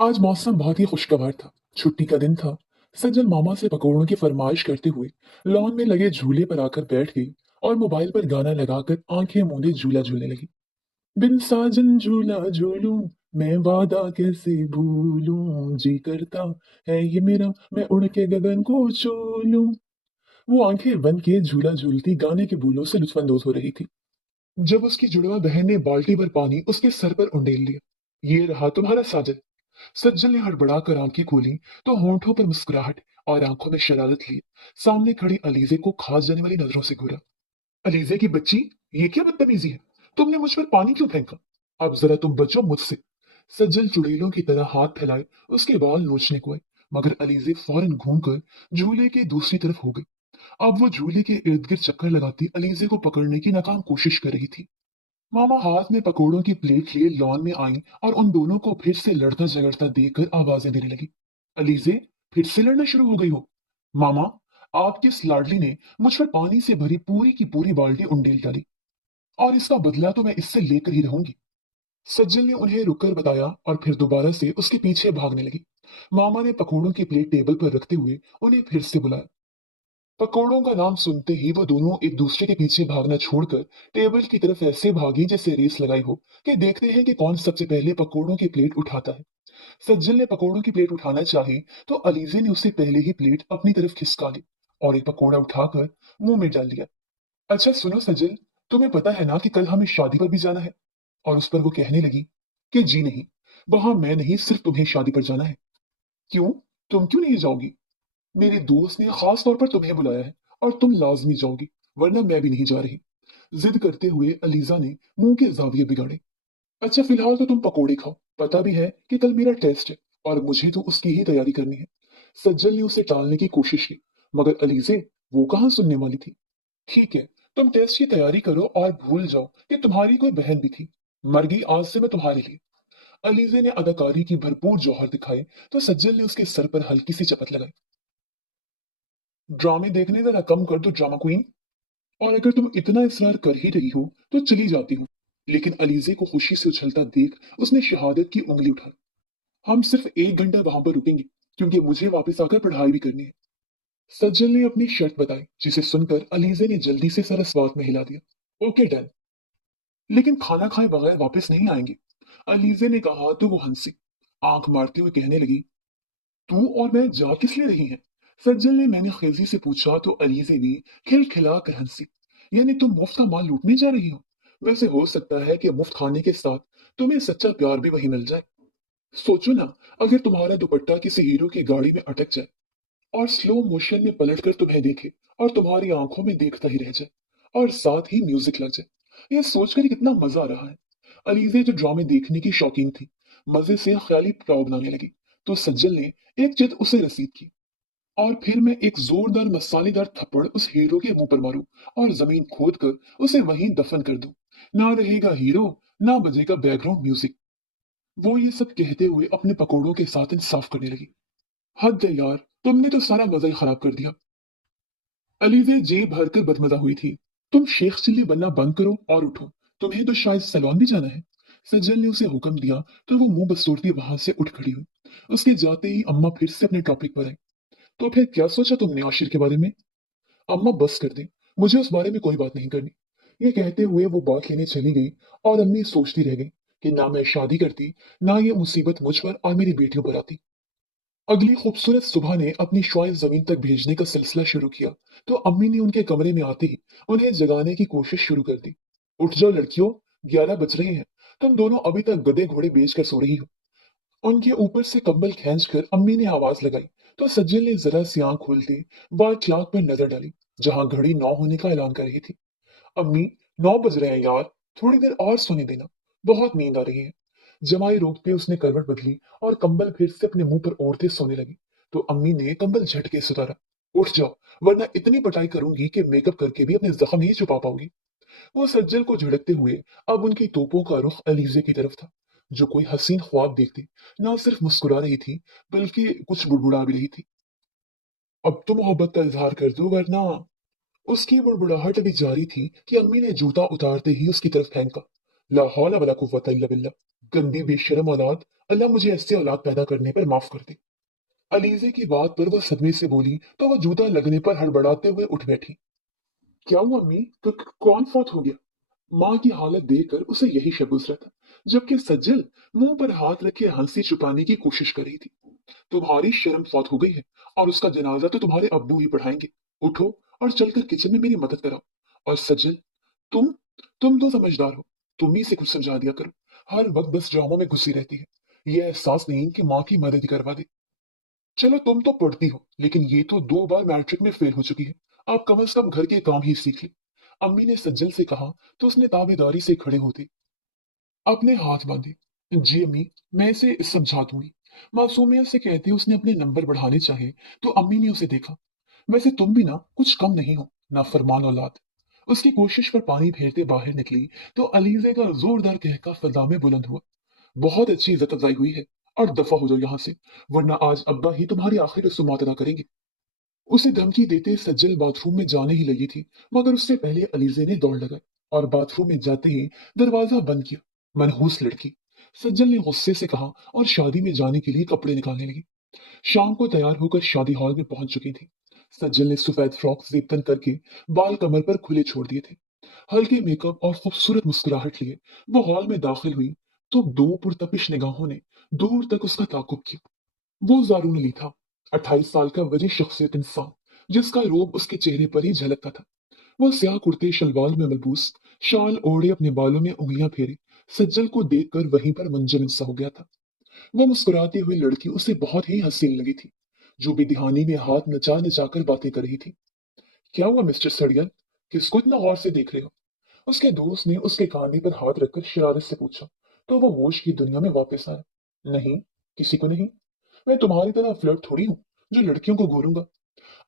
आज मौसम बहुत ही खुशगवार था। छुट्टी का दिन था। सज्जल मामा से पकौड़ों की फरमाइश करते हुए लॉन में लगे झूले पर आकर बैठ गई और मोबाइल पर गाना लगाकर आंखें मूंदे झूला झूलने लगी। बिन साजन झूला झूलूं, मैं वादा कैसे भूलूं, जी करता है ये मेरा, मैं उड़ के गगन को छू लूं। वो आंखें बंद किए झूला झूलती गाने के बोलों से लुत्फानंदोज हो रही थी। जब उसकी जुड़वा बहन ने बाल्टी भर पानी उसके सर पर उंडेल लिया। ये रहा तुम्हारा साजन। सज्जन ने हड़बड़ाकर आंखें खोली तो होंठों पर मुस्कुराहट और आंखों में शरारत लिए सामने खड़ी अलीजे को खास जाने वाली नजरों से घूरा। अलीजे की बच्ची, ये क्या बदतमीजी है? तुमने मुझ पर पानी क्यों फेंका? अब जरा तुम बचो मुझसे। सज्जल चुड़ैलों की तरह हाथ फैलाए उसके बाल नोचने को आए, मगर अलीजे फौरन घूमकर झूले के दूसरी तरफ हो गई। अब वो झूले के इर्द गिर्द चक्कर लगाती अलीजे को पकड़ने की नाकाम कोशिश कर रही थी। मामा हाथ में पकोड़ों की प्लेट लिए लॉन में आई और उन दोनों को फिर से लड़ता झगड़ता देखकर आवाजें देने लगी। अलीजे, फिर से लड़ना शुरू हो गई हो? मामा, आपकी इस लाडली ने मुझ पर पानी से भरी पूरी की पूरी बाल्टी उंडेल डाली, और इसका बदला तो मैं इससे लेकर ही रहूंगी। सज्जल ने उन्हें रुककर बताया और फिर दोबारा से उसके पीछे भागने लगी। मामा ने पकोड़ों की प्लेट टेबल पर रखते हुए उन्हें फिर से बुलाया। पकौड़ों का नाम सुनते ही वो दोनों एक दूसरे के पीछे भागना छोड़कर टेबल की तरफ ऐसे भागी जैसे रेस लगाई हो कि देखते हैं कि कौन सबसे पहले पकौड़ों की प्लेट उठाता है। सज्जल ने पकौड़ों की प्लेट उठाना चाही तो अलीजे ने उससे पहले ही प्लेट अपनी तरफ खिसका ली और एक पकौड़ा उठाकर मुंह में डाल लिया। अच्छा सुनो सज्जल, तुम्हें पता है ना कि कल हमें शादी पर भी जाना है? और उस पर वो कहने लगी कि जी नहीं, वहां मैं नहीं, सिर्फ तुम्हें शादी पर जाना है। क्यों? तुम क्यों नहीं जाओगी? मेरे दोस्त ने खास तौर पर तुम्हें बुलाया है और तुम लाजमी जाओगी, वरना मैं भी नहीं जा रही। जिद करते हुए अलीजा ने मुंह के जाविये बिगाड़े। अच्छा फिलहाल तो तुम पकोड़े खाओ, पता भी है कि कल मेरा टेस्ट है और मुझे तो उसकी ही तैयारी करनी है। सज्जल ने उसे टालने की कोशिश की, मगर अलीजे वो कहाँ सुनने वाली थी। ठीक है, तुम टेस्ट की तैयारी करो और भूल जाओ कि तुम्हारी कोई बहन भी थी। मर गई आज से मैं तुम्हारे लिए। अलीजे ने अदाकारी की भरपूर जौहर दिखाई तो सज्जल ने उसके सर पर हल्की सी चपत लगाई। ड्रामे देखने जरा कम कर दो ड्रामा क्वीन, और अगर तुम इतना इसरार कर ही रही हो तो चली जाती हूँ। लेकिन अलीजे को खुशी से उछलता देख उसने शहादत की उंगली उठा। हम सिर्फ 1 घंटा वहां पर रुकेंगे, क्योंकि मुझे वापस आकर पढ़ाई भी करनी है। सज्जल ने अपनी शर्त बताई, जिसे सुनकर अलीजे ने जल्दी से सर अस्वाद में हिला दिया। ओके डन, लेकिन खाना खाए बगैर वापस नहीं आएंगे। अलीजे ने कहा तो वो हंसी, आंख मारते हुए कहने लगी, तू और मैं जा किस लिए रही हैं? सज्जल ने मैंने खेजी से पूछा तो अलीजे भी खिलखिला कर हंसी। यानी तुम मुफ्त का माल लूटने जा रही हो? वैसे हो सकता है कि मुफ्त खाने के साथ तुम्हें सच्चा प्यार भी वही मिल जाए। सोचो ना, अगर तुम्हारा दुपट्टा किसी हीरो की गाड़ी में अटक जाए और स्लो मोशन में पलटकर तुम्हें देखे और तुम्हारी आंखों में देखता ही रह जाए और साथ ही म्यूजिक लग जाए, ये सोचकर ही कितना मजा आ रहा है। अलीजे जो ड्रामे देखने की शौकीन थी, मजे से ख्याली पुलाव बनाने लगी, तो सज्जल ने एक चित उसे रसीद की, और फिर मैं एक जोरदार मसालेदार थप्पड़ उस हीरो के मुंह पर मारूं और जमीन खोद कर उसे वहीं दफन कर दूं। ना रहेगा हीरो, ना बजेगा बैकग्राउंड म्यूजिक। वो ये सब कहते हुए अपने पकोड़ों के साथ इंसाफ करने लगी। हद है यार, तुमने तो सारा मजा ही खराब कर दिया। अलीजे जी भरकर बदमजा हुई थी। तुम शेख चिल्ली बनना बंद करो और उठो, तुम्हें तो शायद सैलून भी जाना है। सज्जल ने उसे हुक्म दिया तो वो मुंह बसोड़ती वहां से उठ खड़ी हुई। उसके जाते ही अम्मा फिर से अपने टॉपिक पर आई। तो फिर क्या सोचा तुमने आशिर के बारे में? अम्मा बस कर दे, मुझे उस बारे में कोई बात नहीं करनी। ये कहते हुए वो बात लेने चली गई और अम्मी सोचती रह गई कि ना मैं शादी करती, ना ये मुसीबत मुझ पर और मेरी बेटियों पर आती। अगली खूबसूरत सुबह ने अपनी श्वाइस जमीन तक भेजने का सिलसिला शुरू किया तो अम्मी ने उनके कमरे में आते ही उन्हें जगाने की कोशिश शुरू कर दी। उठ जाओ लड़कियों, 11 बज रहे हैं। तुम दोनों अभी तक गधे घोड़े बेच कर सो रही हो। उनके ऊपर से कंबल खींचकर अम्मी ने आवाज लगाई तो सज्जल ने जरा सी आंख खोलते बार क्लॉक पर नजर डाली, जहां घड़ी 9 होने का ऐलान कर रही थी। अम्मी, 9 बज रहे हैं यार, थोड़ी देर और सोने देना, बहुत नींद आ रही है। जमाई रोकते उसने करवट बदली और कंबल फिर से अपने मुंह पर ओढ़ते सोने लगी, तो अम्मी ने कंबल झटके से उतारा। उठ जाओ, वरना इतनी पिटाई करूंगी कि मेकअप करके भी अपने जख्म नहीं छुपा पाओगी। वो सज्जल को झिड़कते हुए अब उनकी तोपों का रुख अलीजे की तरफ था, जो कोई हसीन ख्वाब देखती ना सिर्फ मुस्कुरा रही थी, बल्कि कुछ बुड़बुड़ा भी रही थी। अब तो मोहब्बत का इजहार कर दो, वरना। उसकी बुड़बुड़ाहट अभी जारी थी कि अम्मी ने जूता उतारते ही उसकी तरफ फेंका। ला हौला वला कुव्वता इल्ला बिल्ला। गंदी बेशरम औलाद, अल्लाह मुझे ऐसी औलाद पैदा करने पर माफ कर दे। अलीजे की बात पर वह सदमे से बोली तो वह जूता लगने पर हड़बड़ाते हुए उठ बैठी। क्या हुआ अम्मी? कौन फौत हो गया? माँ की हालत देखकर उसे यही शक गुजरा था, जबकि सज्जल मुंह पर हाथ रखे हंसी छुपाने की कोशिश कर रही थी। तुम्हारी शर्म फौत हो गई है और उसका जनाजा तो तुम्हारे अब्बू ही पढ़ाएंगे। उठो और चलकर किचन में मेरी मदद कराओ। और सज्जल, तुम तुम तो समझदार हो, तुम ही से कुछ समझा दिया करो। हर वक्त बस ड्रामों में घुसी रहती है, ये एहसास नहीं कि माँ की मदद ही करवा दे। चलो तुम तो पढ़ती हो, लेकिन ये तो 2 बार मैट्रिक में फेल हो चुकी है। आप कम से कम घर के काम ही सीख ले। अम्मी ने सज्जल से कहा तो उसने ताबेदारी से खड़े होते अपने हाथ बांधे। जी अम्मी, मैं इसे समझा दूंगी। मासूमियत से कहते उसने अपने नंबर बढ़ाने चाहे तो अम्मी ने उसे देखा। वैसे तुम भी ना कुछ कम नहीं हो, ना फरमान औलाद। उसकी कोशिश पर पानी फेरते बाहर निकली तो अलीजे का जोरदार कहका फजा में बुलंद हुआ। बहुत अच्छी इज्जत अफजाई हुई है, और दफा हो जाओ यहाँ से, वरना आज अब्बा ही तुम्हारी आखिरी रसूमात अदा करेंगे। उसे धमकी देते सज्जल बाथरूम में जाने ही लगी थी, मगर उससे पहले अलीजे ने दौड़ लगाई और बाथरूम में जाते ही दरवाजा बंद किया। मनहूस लड़की, सज्जल ने गुस्से से कहा और शादी में जाने के लिए कपड़े निकालने लगी। शाम को तैयार होकर शादी हॉल में पहुंच चुकी थी। सज्जल ने सफेद फ्रॉक जेब तन करके बाल कमर पर खुले छोड़ दिए थे। हल्के मेकअप और खूबसूरत मुस्कुराहट लिए वो हॉल में दाखिल हुई तो दो पुरतपिश निगाहों ने दूर तक उसका ताकुब किया। वो जारून अली था, 28 साल का वजी शख्सियत इंसान, जिसका रोब उसके चेहरे पर ही झलकता था। वह स्याह कुर्ते शलवार में मलबूस, शाल ओढ़े अपने बालों में उंगलियां फेरे सज्जल को देखकर वहीं पर मंजर सा हो गया था। वो मुस्कुराती हुई लड़की उसे बहुत ही हसीन लगी थी, जो बेदिहानी में हाथ नचा नचा कर बातें कर रही थी। क्या हुआ मिस्टर सड़ियन, किसको इतना गौर से देख रहे हो? उसके दोस्त ने उसके कांधे पर हाथ रखकर शरारत से पूछा तो वो होश की दुनिया में वापस आया। नहीं, किसी को नहीं। मैं तुम्हारी तरह फ्लर्ट थोड़ी हूँ जो लड़कियों को घूरूंगा।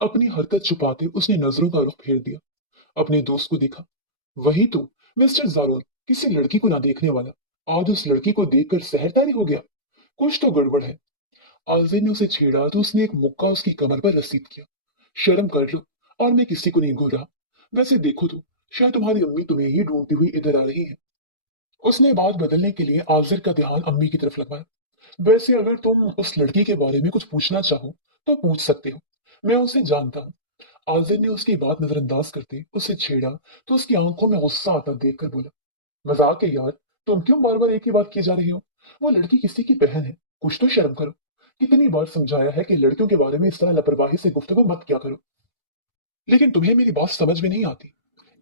अपनी हरकत छुपाते उसने नजरों का रुख फेर दिया। अपने दोस्त को देखा। वही तो, मिस्टर जारोन, किसी लड़की को ना देखने वाला आज उस लड़की को देखकर सहरतारी हो गया। कुछ तो गड़बड़ है। आजिर ने उसे छेड़ा तो उसने एक मुक्का उसकी कमर पर रसीद किया। शर्म कर लो, और मैं किसी को नहीं घूर रहा। वैसे देखो तो, शायद तुम्हारी अम्मी तुम्हें ही ढूंढती हुई इधर आ रही है। उसने बात बदलने के लिए आजिर का ध्यान अम्मी की तरफ लगवाया। वैसे अगर तुम उस लड़की के बारे में कुछ पूछना चाहो तो पूछ सकते हो, मैं उसे जानता हूँ। आजिर ने उसकी बात नजरअंदाज करते उसे छेड़ा तो उसकी आंखों में गुस्सा आता देखकर बोला, मजाक है यार, तुम क्यों बार बार एक ही बात किए जा रही हो? वो लड़की किसी की बहन है, कुछ तो शर्म करो। कितनी बार समझाया है कि लड़कियों के बारे में इस तरह लापरवाही से गुफ्तगू मत किया करो, लेकिन तुम्हें मेरी बात समझ में नहीं आती।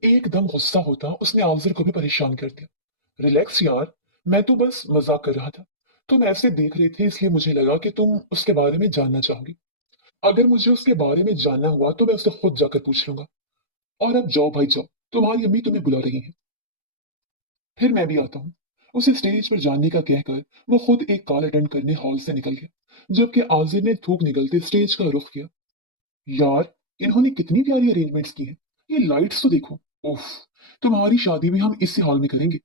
एकदम गुस्सा होता उसने आजिर को भी परेशान कर दिया। रिलैक्स यार, मैं तो बस मजाक कर रहा था। तुम ऐसे देख रहे थे इसलिए मुझे लगा कि तुम उसके बारे में जानना चाहोगी। अगर मुझे उसके बारे में जानना हुआ तो मैं उससे खुद जाकर पूछ लूंगा। और अब जाओ भाई जाओ, तुम्हारी अम्मी तुम्हें बुला रही है। फिर मैं भी आता हूँ। उसे स्टेज पर जाने का कहकर वो खुद एक कॉल अटेंड करने हॉल से निकल गया, जबकि आजिर ने थूक निकलते स्टेज का रुख किया। यार, इन्होंने कितनी प्यारी अरेंजमेंट्स की हैं। ये लाइट्स तो देखो। उफ, तुम्हारी शादी भी हम इसी हॉल में करेंगे।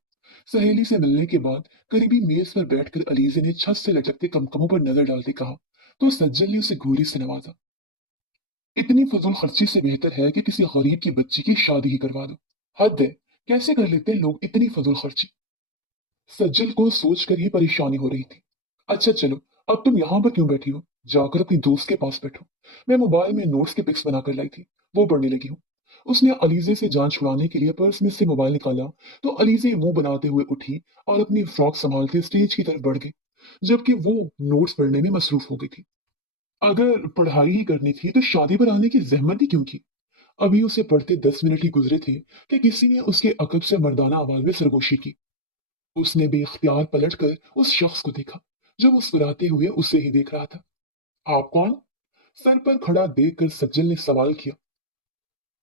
सहेली से मिलने के बाद करीबी मेज पर बैठकर अलीजे ने छत से लटकते कमकमों पर नजर डालते कहा तो सज्जल ने उसे घूरी से नवाजा। इतनी फजूल खर्ची से बेहतर है कि किसी गरीब की बच्ची की शादी ही करवा दो। हद है, कैसे कर लेते हैं लोग इतनी फजूल खर्ची? सज्जल को सोचकर ही परेशानी हो रही थी। अच्छा चलो, अब तुम यहाँ पर क्यों बैठी हो? जाकर अपनी दोस्त के पास बैठो। मैं मोबाइल में नोट्स के पिक्स बनाकर लाई थी, वो पढ़ने लगी हूँ। उसने अलीजे से जान छुड़ाने के लिए पर्स में से मोबाइल निकाला तो अलीजे मुंह बनाते हुए उठी और अपनी फ्रॉक संभालते स्टेज की तरफ बढ़ गई, जबकि वो नोट्स पढ़ने में मसरूफ हो गई थी। अगर पढ़ाई ही करनी थी तो शादी पर आने की जहमत ही क्यों की? अभी उसे पढ़ते 10 मिनट ही गुजरे थे कि किसी ने उसके अकब से मर्दाना आवाज में सरगोशी की। उसने बेख्तियार पलटकर उस शख्स को देखा जो मुस्कुराते हुए उसे ही देख रहा था। आप कौन? सर पर खड़ा देखकर सज्जल ने सवाल किया।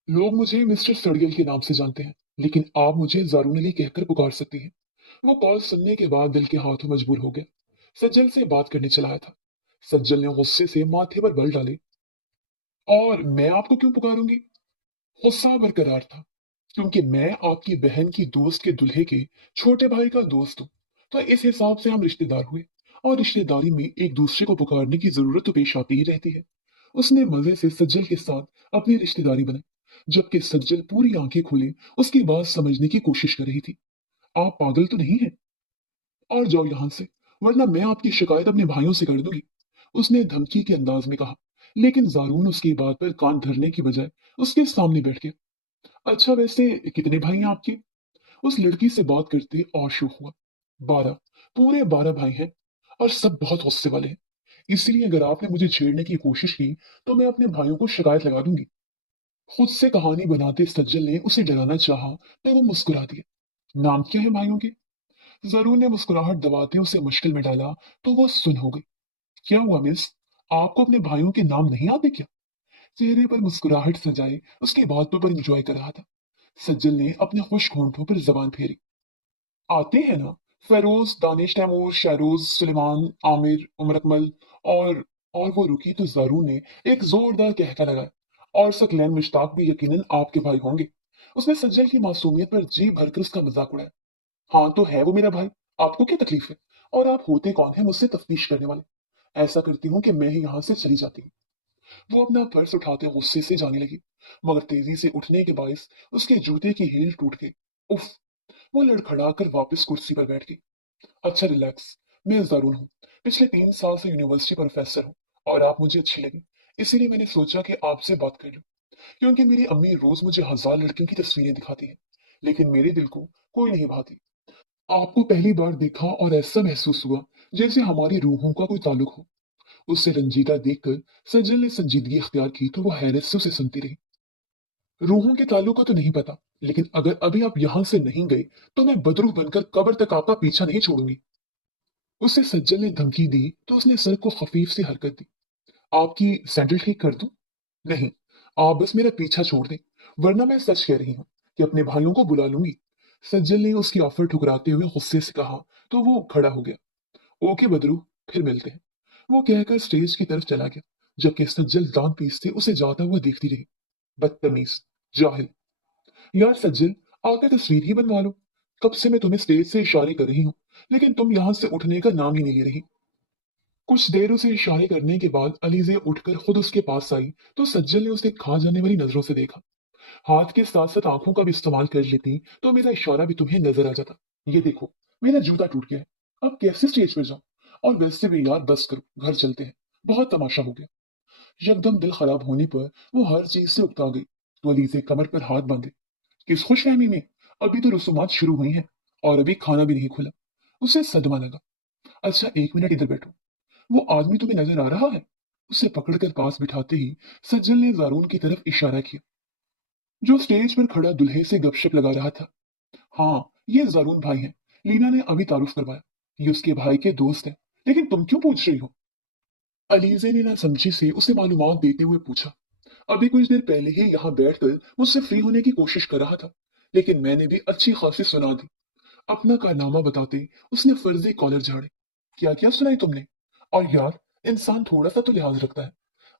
लोग मुझे मिस्टर सड़गिल के नाम से जानते हैं, लेकिन आप मुझे जारून अली कहकर पुकार सकती हैं। वो कॉल सुनने के बाद दिल के हाथों मजबूर हो गया। सज्जल से बात करने चला आया था। सज्जल ने गुस्से से माथे पर बल डाले। और मैं आपको क्यों पुकारूंगी? गुस्सा बरकरार था, क्योंकि मैं आपकी बहन की दोस्त के दूल्हे के छोटे भाई का दोस्त हूँ, तो इस हिसाब से हम रिश्तेदार हुए। और रिश्तेदारी में एक दूसरे को पुकारने की जरूरत तो पेश आती ही रहती है। उसने मजे से सज्जल के साथ अपनी रिश्तेदारी बनाई, जबकि सज्जल पूरी आंखें खोले उसकी बात समझने की कोशिश कर रही थी। आप पागल तो नहीं है? और जाओ यहाँ से, वरना मैं आपकी शिकायत अपने भाइयों से कर दूंगी। उसने धमकी के अंदाज में कहा। लेकिन जारून उसकी बात पर कान धरने की बजाय उसके सामने बैठ गया। अच्छा, वैसे कितने भाई हैं आपके? उस लड़की से बात करते और शुरू हुआ। 12, पूरे 12 भाई हैं, और सब बहुत गुस्से वाले हैं। इसलिए अगर आपने मुझे छेड़ने की कोशिश की तो मैं अपने भाइयों को शिकायत लगा दूंगी। खुद से कहानी बनाते सज्जल ने उसे डराना चाहा, तो वो मुस्कुरा दिया। नाम क्या है भाइयों के? जरूर ने मुस्कुराहट दबाते उसे मुश्किल में डाला, तो वो सुन हो गई। क्या हुआ मिस, आपको अपने भाइयों के नाम नहीं आते क्या? चेहरे पर मुस्कुराहट सजाए उसकी बातों पर इंजॉय कर रहा था। सज्जल ने अपने खुश होंठों पर जबान फेरी। आते हैं ना, फेरोज, दानिश, तैमूर, शहरोज, सुलेमान, आमिर, उमर अकमल, और और वो रुकी तो जारून ने एक जोरदार कहका लगाया। और सकलैन मुश्ताक भी यकीनन आपके भाई होंगे। उसने सज्जल की मासूमियत पर जी भरकर उसका मजाक उड़ाया। हाँ तो है वो मेरा भाई, आपको क्या तकलीफ है? और आप होते कौन है मुझसे तफ्तीश करने वाले? ऐसा करती हूँ कि मैं ही यहाँ से चली जाती हूँ। वो अपना पर्स उठाते गुस्से से जाने लगी, मगर तेजी से उठने के बायस उसके जूते की हील टूट गई। उफ! वो लड़खड़ाकर वापस कुर्सी पर बैठ गई। अच्छा रिलैक्स, मैं जरूर हूँ। पिछले 3 साल से यूनिवर्सिटी प्रोफेसर हूँ, और आप मुझे अच्छी लगी, इसीलिए मैंने सोचा कि आपसे बात कर लूं। क्योंकि मेरी अम्मी रोज मुझे हजार लड़कियों की तस्वीरें दिखाती है, लेकिन मेरे दिल को कोई नहीं भाती। आपको पहली बार देखा और ऐसा महसूस हुआ जैसे हमारी रूहों का कोई ताल्लुक हो। उससे रंजीदा देखकर सज्जल ने संजीदगी इख्तियार की, तो वो हैरत से उसे सुनती रही। रूहों के ताल्लुक को तो नहीं पता, लेकिन अगर अभी आप यहां से नहीं गए तो मैं बदरूह बनकर कब्र तक आपका पीछा नहीं छोड़ूंगी। उसे सज्जल ने धमकी दी, तो उसने सर को खफीफ से हरकत दी। आपकी सैंडल ठीक कर दूं? नहीं, आप बस मेरा पीछा छोड़ दें, वरना मैं सच कह रही हूँ कि अपने भाइयों को बुला लूंगी। सज्जल ने उसकी ऑफर ठुकराते हुए गुस्से से कहा, तो वो खड़ा हो गया। ओके बदरू, फिर मिलते हैं। वो कहकर स्टेज की तरफ चला गया, जबकि सज्जल दांत पीसते उसे जाता हुआ देखती रही। बदतमीज, जाहिल। यार सज्जल, आकर तस्वीर ही बनवा लो। कब से मैं तुम्हें स्टेज से इशारे कर रही हूँ, लेकिन तुम यहाँ से उठने का नाम ही नहीं ले रही। कुछ देर उसे इशारे करने के बाद अलीजे उठकर खुद उसके पास आई, तो सज्जल ने उसे खा जाने वाली नजरों से देखा। हाथ के साथ साथ आंखों का भी इस्तेमाल कर लेती तो मेरा इशारा भी तुम्हें नजर आ जाता। ये देखो, मेरा जूता टूट गया है, अब कैसे स्टेज पर जाऊं? और वैसे भी यार बस करो, घर चलते हैं, बहुत तमाशा हो गया। यकदम दिल खराब होने पर वो हर चीज से उकता गई, तो अलीजे कमर पर हाथ बांधे। किस खुशफहमी में? अभी तो रसूमात शुरू हुई हैं, और अभी खाना भी नहीं खुला। उसे सदमा लगा। अच्छा, 1 मिनट इधर बैठो। वो आदमी तुम्हें नजर आ रहा है? उसे पकड़कर पास बिठाते ही सज्जल ने जारून की तरफ इशारा किया, जो स्टेज पर खड़ा दूल्हे से गपशप लगा रहा था। हाँ, ये जारून भाई हैं। लीना ने अभी तारुफ करवाया। ये उसके भाई के दोस्त हैं। लेकिन तुम क्यों पूछ रही हो? अलीजे ने ना समझी से उसे मालूमात देते हुए पूछा। अभी कुछ देर पहले ही यहाँ बैठकर मुझसे फ्री होने की कोशिश कर रहा था, लेकिन मैंने भी अच्छी खासी सुना दी। अपना कारनामा बताते उसने फर्जी कॉलर झाड़े। क्या क्या सुनाई तुमने? और यार, इंसान थोड़ा सा तो लिहाज रखता है।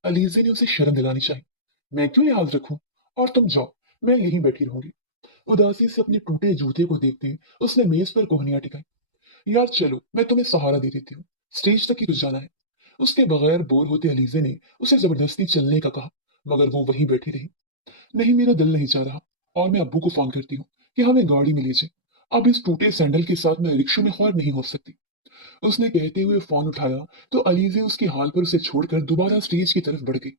अलीजे ने उसे शर्म दिलानी चाहिए। मैं क्यों लिहाज रखूं? और तुम जाओ, मैं यहीं बैठी रहूंगी। उदासी से अपने टूटे जूते को देखते उसने मेज पर कोहनियां टिकाई। यार चलो, मैं तुम्हें सहारा दे देती हूँ, स्टेज तक ही तो जाना है। उसके बगैर बोर होते अलीजे ने उसे जबरदस्ती चलने का कहा, मगर वो वहीं बैठी रही। नहीं, मेरा दिल नहीं चाह रहा, और मैं अब्बू को फोन करती हूँ कि हमें गाड़ी में ले जाए। अब इस टूटे सैंडल के साथ मैं रिक्शा में ख्वार नहीं हो सकती। उसने कहते हुए फोन उठाया, तो अलीजे उसके हाल पर उसे छोड़कर दोबारा स्टेज की तरफ बढ़ गई।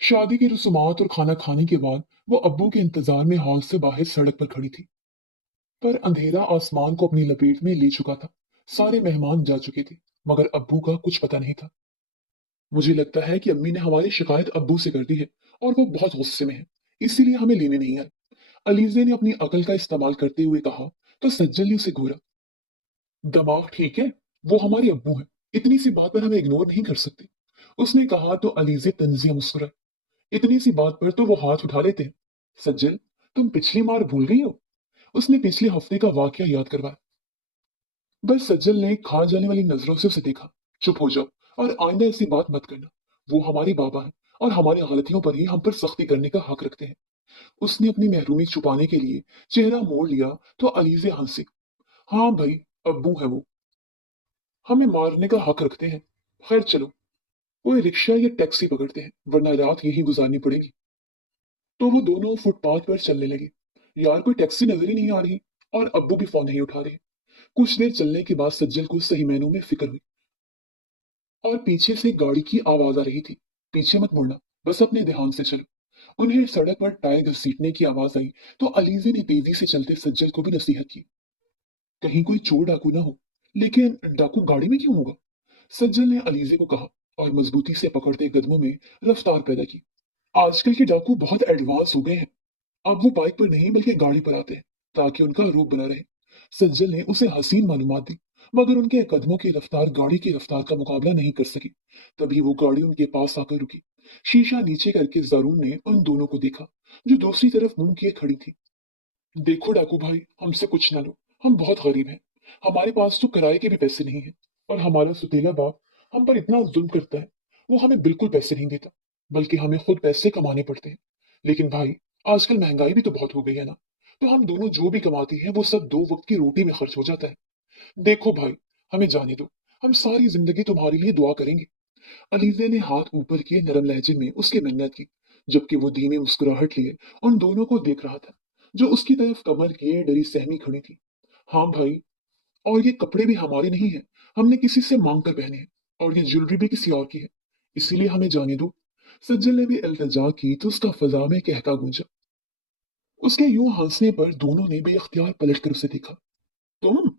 शादी की रस्मात और खाना खाने के बाद वो अब्बू के इंतजार में हॉल से बाहर सड़क पर खड़ी थी। पर अंधेरा आसमान को अपनी लपेट में ले चुका था। सारे मेहमान जा चुके थे, मगर अब्बू का कुछ पता नहीं था। मुझे लगता है कि अम्मी ने हमारी शिकायत अब्बू से कर दी है, और वो बहुत गुस्से में है, इसीलिए हमें लेने नहीं आए। अलीजे ने अपनी अकल का इस्तेमाल करते हुए कहा, तो सज्जल ने उसे घूरा। दिमाग ठीक है? वो हमारे अब्बू हैं, इतनी सी बात पर हमें इग्नोर नहीं कर सकते। उसने कहा, तो अलीजे तंजिया मुस्कुराए। इतनी सी बात पर तो वो हाथ उठा लेते हैं। सज्जल, तुम पिछली मार भूल गई हो? उसने पिछले हफ्ते का वाकया याद करवाया। बस सज्जल ने खा जाने वाली नजरों से उसे देखा। चुप हो जाओ, और आइंदा ऐसी बात मत करना। वो हमारे बाबा हैं, और हमारी गलतियों पर ही हम पर सख्ती करने का हक रखते हैं। उसने अपनी महरूमी छुपाने के लिए चेहरा मोड़ लिया, तो अलीजे हंसी। हाँ भाई, अब्बू है वो, हमें मारने का हक रखते हैं। खैर चलो, कोई रिक्शा या टैक्सी पकड़ते हैं, वरना रात यहीं गुजारनी पड़ेगी। तो वो दोनों फुटपाथ पर चलने लगे। यार, कोई टैक्सी नजर ही नहीं आ रही, और अब्बू भी फोन नहीं उठा रहे। कुछ देर चलने के बाद सज्जल को सही मायनों में फिक्र हुई और पीछे से गाड़ी की आवाज आ रही थी। पीछे मत मुड़ना, बस अपने ध्यान से चलो। उन्हें सड़क पर टायर घसीटने की आवाज आई तो अलीजे ने तेजी से चलते सज्जल को भी नसीहत की, कहीं कोई चोर डाकू ना हो। लेकिन डाकू गाड़ी में क्यों होगा? सज्जल ने अलीजे को कहा और मजबूती से पकड़ते कदमों में रफ्तार पैदा की। आजकल के डाकू बहुत एडवांस हो गए हैं। अब वो बाइक पर नहीं बल्कि गाड़ी पर आते हैं ताकि उनका रूप बना रहे। सज्जल ने उसे हसीन मालूमात दी, मगर उनके कदमों की रफ्तार गाड़ी की रफ्तार का मुकाबला नहीं कर सकी। तभी वो गाड़ी उनके पास आकर रुकी। शीशा नीचे करके जरून ने उन दोनों को देखा जो दूसरी तरफ मुंह किए खड़ी थी। देखो डाकू भाई, हमसे कुछ ना लो। हम बहुत गरीब हैं। हमारे पास तो किराए के भी पैसे नहीं है। और हमारा सुतीला बाप हम पर इतना जुल्म करता है। वो हमें बिल्कुल पैसे नहीं देता, बल्कि हमें खुद पैसे कमाने पड़ते हैं। लेकिन भाई, आजकल महंगाई भी तो बहुत हो गई है ना। तो हम दोनों जो भी कमाते हैं वो सब 2 वक्त की रोटी में खर्च हो जाता है। देखो भाई, हमें जाने दो। हम सारी जिंदगी तुम्हारे लिए दुआ करेंगे। अलीजे ने हाथ ऊपर किए नरम लहजे में उसकी मिन्नत की, जबकि वो धीमी मुस्कुराहट लिए उन दोनों को देख रहा था जो उसकी तरफ कमर किए डरी सहमी खड़ी थी। हाँ भाई, और ये कपड़े भी हमारे नहीं है। हमने किसी से मांग कर पहने हैं। और ये ज्वेलरी भी किसी और की है। इसीलिए हमें जाने दो। सज्जल ने भी इल्तिजा की तो उसका फजा में कहका गूंजा। उसके यूं हंसने पर दोनों ने बेअख्तियार पलटकर उसे देखा। तुम?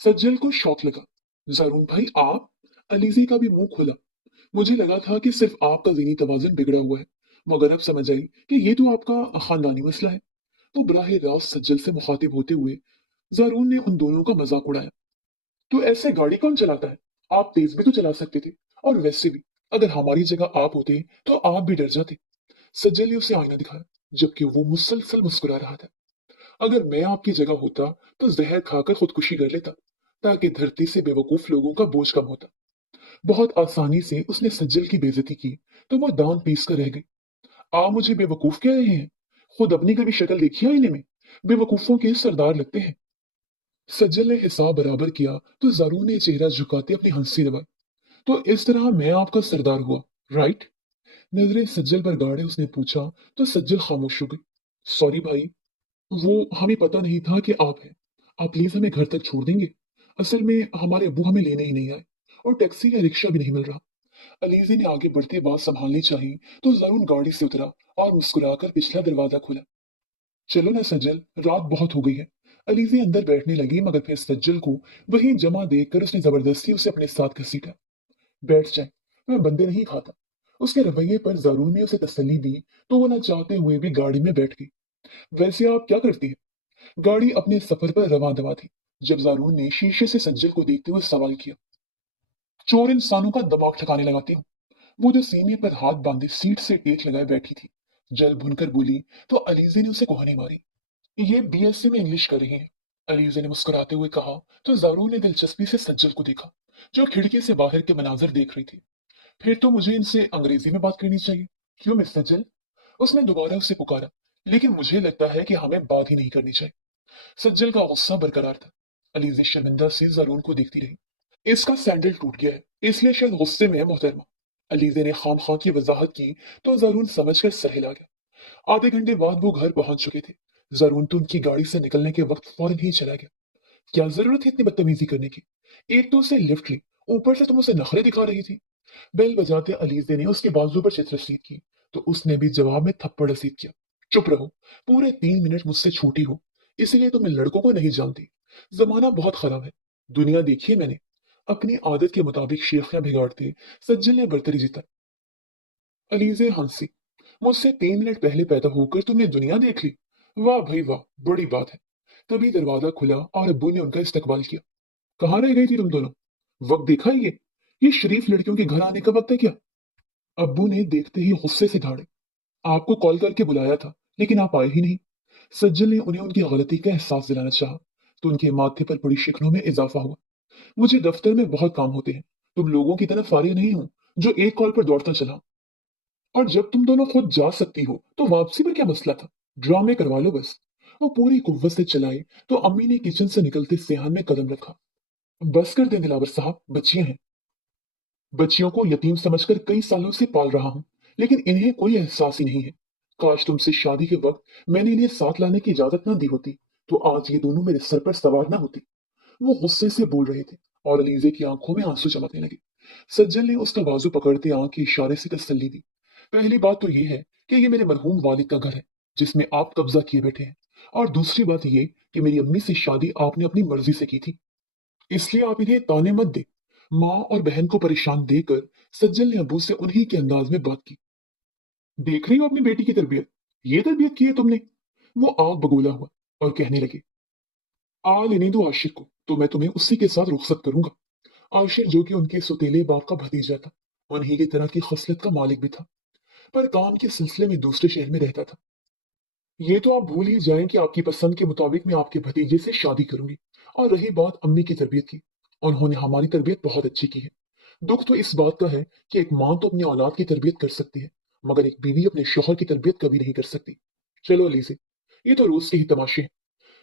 सज्जल को शौक लगा। जरून भाई, आप? अलीजे का भी मुंह खुला। मुझे लगा था कि सिर्फ आपका ज़हनी तवाज़ुन बिगड़ा हुआ है, मगर अब समझ आई कि ये तो आपका खानदानी मसला है। तो बराह रास्त सज्जल से मुखातिब होते हुए ज़ारून ने उन दोनों का मजाक उड़ाया। तो ऐसे गाड़ी कौन चलाता है? आप तेज भी तो चला सकते थे। और वैसे भी, अगर हमारी जगह आप होते तो आप भी डर जाते। सज्जल ने उसे आईना दिखाया, जबकि वो मुसलसल मुस्कुरा रहा था। अगर मैं आपकी जगह होता तो जहर खाकर खुदकुशी कर लेता, ताकि धरती से बेवकूफ लोगों का बोझ कम होता। बहुत आसानी से उसने सज्जल की बेइज्जती की तो वो दांत पीस कर रह गई। आप मुझे बेवकूफ कह रहे हैं? खुद अपनी कभी शक्ल देखी आईने में? बेवकूफों के सरदार लगते हैं। सज्जल ने हिसाब बराबर किया तो जारून ने चेहरा झुकाते अपनी हंसी दबाई। तो इस तरह मैं आपका सरदार हुआ, राइट? नजरें सज्जल पर गाड़े उसने पूछा तो सज्जल खामोश हो गई। सॉरी भाई, वो हमें पता नहीं था कि आप हैं। आप प्लीज हमें घर तक छोड़ देंगे? असल में हमारे अब्बू हमें लेने ही नहीं आए, और टैक्सी या रिक्शा भी नहीं मिल रहा। अलीज़े ने आगे बढ़ते बात संभालनी चाहिए तो जरून गाड़ी से उतरा और मुस्कुराकर पिछला दरवाजा खोला। चलो ना सज्जल, रात बहुत हो गई है। अलीज़े अंदर बैठने लगी, मगर फिर सज्जल को वहीं जमा देखकर उसने जबरदस्ती उसे अपने साथ घसीटा। बैठ जाए, मैं बंदे नहीं खाता। उसके रवैये पर जरून ने उसे तसल्ली दी तो वो न चाहते हुए भी गाड़ी में बैठ गई। वैसे आप क्या करती हैं? गाड़ी अपने सफर पर रवां दवा थी जब जारून ने शीशे से सज्जल को देखते हुए सवाल किया। चोर इंसानों का दिमाग ठिकाने लगाती हूँ। वो जो सीने पर हाथ बांधे सीट से टेक लगाए बैठी थी, जल भुनकर बोली तो अलीजे ने उसे कोहनी मारी। ये बीएससी में इंग्लिश कर रही है, अलीजे ने मुस्कुराते हुए कहा तो जारू ने दिलचस्पी से सज्जल को देखा जो खिड़की से बाहर के मनाजर देख रही थी। फिर तो मुझे इनसे अंग्रेजी में बात करनी चाहिए। क्यों मिस सज्जल? उसने दोबारा उसे पुकारा। लेकिन मुझे लगता है कि हमें बात ही नहीं करनी चाहिए। सज्जल का गुस्सा बरकरार था। अलीजे शर्मिंदा से जरून को देखती रही। इसका सैंडल टूट गया है, इसलिए शायद गुस्से में है मोहतरमा। अलीजे ने खाम खां की वजाहत की तो जरून समझकर सर हिला गया। आधे घंटे बाद वो घर पहुंच चुके थे। जरून तो उनकी गाड़ी से निकलने के वक्त फौरन ही चला गया। क्या जरूरत है इतनी बदतमीजी करने की? एक तो उसे लिफ्ट ली, ऊपर से तुम उसे नखरे दिखा रही थी। बेल बजाते अलीजे ने उसके बाजू पर चित्र रसीद की तो उसने भी जवाब में थप्पड़ रसीद किया। चुप रहो, पूरे 3 मिनट मुझसे छोटी हो, इसलिए तो मैं लड़कों को नहीं जानती। जमाना बहुत खराब है, दुनिया देखी है मैंने। अपनी आदत के मुताबिक शेखियां बिगाड़ते सज्जल ने बरतरी जीता। अलीजे हंसी। मुझसे 3 मिनट पहले पैदा होकर तुमने दुनिया देख ली? वाह भाई वाह, बड़ी बात है। तभी दरवाजा खुला और अब्बू ने उनका इस्तकबाल किया। कहाँ रह गई थी तुम दोनों? वक्त देखा है ये शरीफ लड़कियों के घर आने का वक्त है क्या? अब्बू ने देखते ही गुस्से से दहाड़े। आपको कॉल करके बुलाया था, लेकिन आप आए ही नहीं। सज्जल ने उन्हें उनकी गलती का एहसास दिलाना चाहा तो उनके माथे पर बड़ी शिकनों में इजाफा हुआ। मुझे दफ्तर में बहुत काम होते हैं। तुम लोगों की तरह फारिग नहीं हूं जो एक कॉल पर दौड़ता चला। और जब तुम दोनों खुद जा सकती हो तो वापसी पर क्या मसला था? ड्रामे करवा लो बस। वो पूरी कुव्वत से चलाए तो अम्मी ने किचन से निकलते सेहान में कदम रखा। बस कर दें दिलावर साहब, बच्चियां हैं। बच्चियों को यतीम समझकर कई सालों से पाल रहा हूं, लेकिन इन्हें कोई एहसास ही नहीं है। काश तुमसे शादी के वक्त मैंने इन्हें साथ लाने की इजाजत न दी होती, तो आज ये दोनों मेरे सर पर सवार न होती। वो गुस्से से बोल रहे थे और अलीजे की आंखों में आंसू चमकने लगे। सज्जन ने उसका बाजू पकड़ते आंख के इशारे से तसल्ली दी। पहली बात तो ये है कि ये मेरे मरहूम वालिद का घर है जिसमें आप कब्जा किए बैठे हैं, और दूसरी बात ये कि मेरी अम्मी से शादी आपने अपनी मर्जी से की थी, इसलिए आप इन्हें ताने मत दे। माँ और बहन को परेशान देकर सज्जन ने अबू से उन्हीं के अंदाज में बात की। देख रही हो अपनी बेटी की तरबियत, ये तरबियत की है तुमने। वो आग बगोला हुआ और कहने लगे, आ लेने दो आशिक को, तो मैं तुम्हें उसी के साथ रुखसत करूंगा। आशिक जो कि उनके सुतीले बाप का भतीजा था, उन्हीं की तरह की खसलत का मालिक भी था, पर काम के सिलसिले में दूसरे शहर में रहता था। ये तो आप भूल ही जाएं कि आपकी पसंद के मुताबिक मैं आपके भतीजे से शादी करूंगी। और रही बात अम्मी की तरबियत की, उन्होंने हमारी तरबियत बहुत अच्छी की है। दुख तो इस बात का है कि एक माँ तो अपनी औलाद की तरबियत कर सकती है, मगर एक बीवी अपने शौहर की तरबियत कभी नहीं कर सकती। चलो अलीज़े, ये तो रोज के ही तमाशे हैं।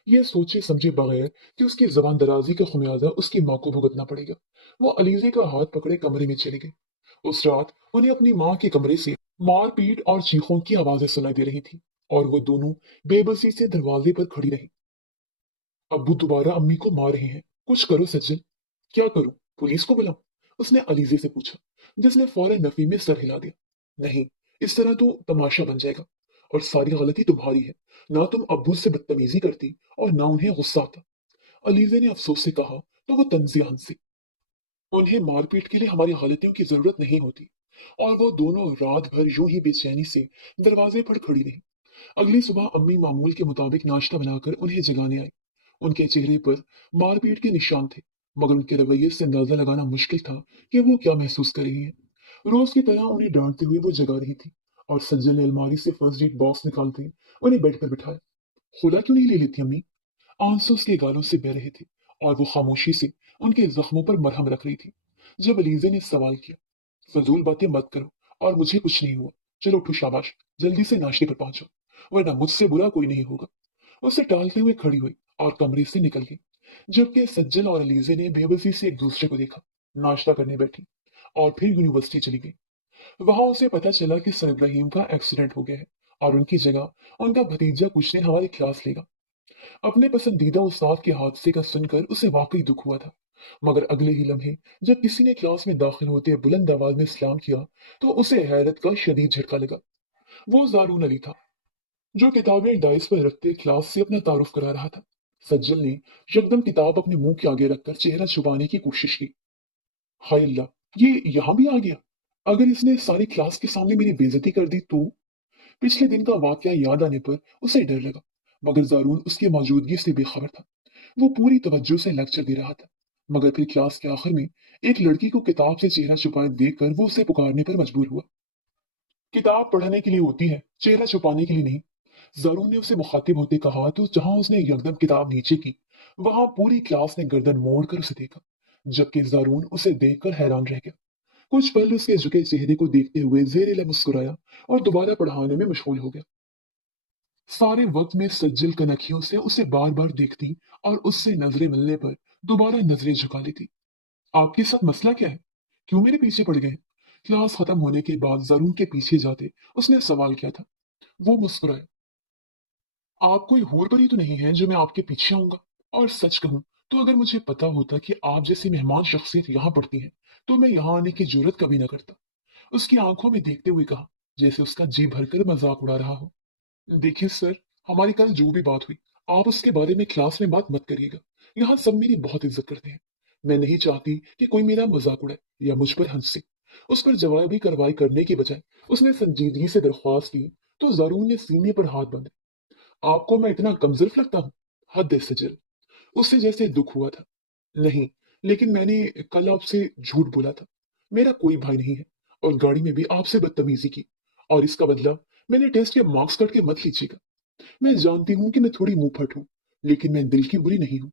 ये सोचे समझे बगैर कि उसकी जबान दराजी का खुमियाजा उसकी माँ को भुगतना पड़ेगा, वो अलीज़े का हाथ पकड़े कमरे में चले गए। उस रात उन्हें अपनी माँ के कमरे से मारपीट और चीखों की आवाजें सुनाई दे रही थी, और वो दोनों बेबसी से दरवाजे पर खड़ी रही। अब्बू दोबारा अम्मी को मार रहे हैं, कुछ करो सज्जल। क्या करूं, पुलिस को बुलाऊं? उसने अलीजे से पूछा, जिसने फौरन नफी में सर हिला दिया। नहीं, इस तरह तो तमाशा बन जाएगा, और सारी गलती तुम्हारी है। ना तुम अब्बू से बदतमीजी करती और ना उन्हें गुस्सा आता। अलीजे ने अफसोस से कहा तो वो तंजिया हंसी। उन्हें मारपीट के लिए हमारी गलतियों की जरूरत नहीं होती। और वो दोनों रात भर यूं ही बेचैनी से दरवाजे पर खड़ी रही। अगली सुबह अम्मी मामूल के मुताबिक नाश्ता बनाकर उन्हें जगाने आई। उनके चेहरे पर मारपीट के निशान थे, मगर उनके रवैये से अंदाजा लगाना मुश्किल था कि वो क्या महसूस कर रही हैं। रोज की तरह उन्हें डांटते हुए वो जगा रही थी, और सज्जन ने अलमारी से फर्स्ट एड बॉक्स निकालते उन्हें बेड पर बिठाया। खुदा क्यों नहीं ले लेती अम्मी? आंसू उसके गालों से बह रहे थे, और वो खामोशी से उनके जख्मों पर मरहम रख रही थी। जब अलीजे ने सवाल किया, फजूल बातें मत करो, और मुझे कुछ नहीं हुआ। चलो उठो, शाबाश, जल्दी से नाश्ते पर पहुंचो, वरना मुझसे बुरा कोई नहीं होगा। उसे टालते हुए खड़ी हुई और कमरे से निकल गई, जबकि सज्जन और अलीजे ने बेबसी से एक दूसरे को देखा। नाश्ता करने बैठी और फिर यूनिवर्सिटी चली गई। वहां उसे पता चला कि सर इब्राहिम का एक्सीडेंट हो गया है, और उनकी जगह उनका भतीजा कुछ दिन हमारी क्लास लेगा। अपने पसंदीदा उस्ताद के हादसे का सुनकर उसे वाकई दुख हुआ था, मगर अगले ही लम्हे जब किसी ने क्लास में दाखिल होते बुलंद आवाज में सलाम किया, तो उसे हैरत का शदीद झटका लगा। वो जारून अली था, जो किताबें डाइस पर रखते क्लास से अपना तारुफ करा रहा था। सज्जल ने यकदम किताब अपने मुंह के आगे रखकर चेहरा छुपाने की कोशिश की। हाय अल्लाह, ये यहाँ भी आ गया। अगर इसने सारी क्लास के सामने मेरी बेइज्जती कर दी तो? पिछले दिन का वाकया याद आने पर उसे डर लगा, मगर जारून उसकी मौजूदगी से बेखबर था। वो पूरी तवज्जो से लेक्चर दे रहा था, मगर फिर क्लास के आखिर में एक लड़की को किताब से चेहरा छुपाए देखकर वो उसे पुकारने पर मजबूर हुआ। किताब पढ़ने के लिए होती है, चेहरा छुपाने के लिए नहीं। जारून ने उसे मुखातिब होते कहा, तो जहां उसने यकदम किताब नीचे की, वहां पूरी क्लास ने गर्दन मोड़कर उसे देखा, जबकि जारून उसे देखकर हैरान रह गया। कुछ पल उसके झुके चेहरे को देखते हुए जेरेला मुस्कुराया और दोबारा पढ़ाने में मशगूल हो गया। सारे वक्त में सज्जल कनखियों से उसे बार बार देखती और उससे नजरें मिलने पर दोबारा नजरें झुका लेती। आपके साथ मसला क्या है? क्यों मेरे पीछे पड़ गए? क्लास खत्म होने के बाद जरून के पीछे जाते उसने सवाल किया था। वो मुस्कुराया। आप कोई हूर परी तो नहीं है जो मैं आपके पीछे आऊंगा? और सच कहूं तो अगर मुझे पता होता कि आप जैसी मेहमान शख्सियत यहाँ पड़ती है, तो मैं यहाँ आने की जरूरत कभी ना करता। उसकी आंखों में देखते हुए कहा, जैसे उसका जी भरकर मजाक उड़ा रहा हो। देखिए सर, हमारी कल जो भी बात हुई, आप उसके बारे में क्लास में बात मत करिएगा। यहाँ सब मेरी बहुत इज्जत करते हैं। मैं नहीं चाहती कि कोई मेरा मजाक उड़ाए या मुझ पर हंसे। उस पर जवाबी कार्रवाई करने की बजाय उसने संजीदगी से दरख्वास्त की, तो जारून ने सीने पर हाथ बांधे। आपको मैं इतना कमजोर लगता हूँ? हद है सजल। उससे जैसे दुख हुआ था। नहीं, लेकिन मैंने कल आपसे झूठ बोला था। मेरा कोई भाई नहीं है, और गाड़ी में भी आपसे बदतमीजी की, और इसका बदला मैंने टेस्ट के मार्क्स कट के मत लीजिएगा। मैं जानती हूँ कि मैं थोड़ी मुंहफट हूँ, लेकिन मैं दिल की बुरी नहीं हूँ।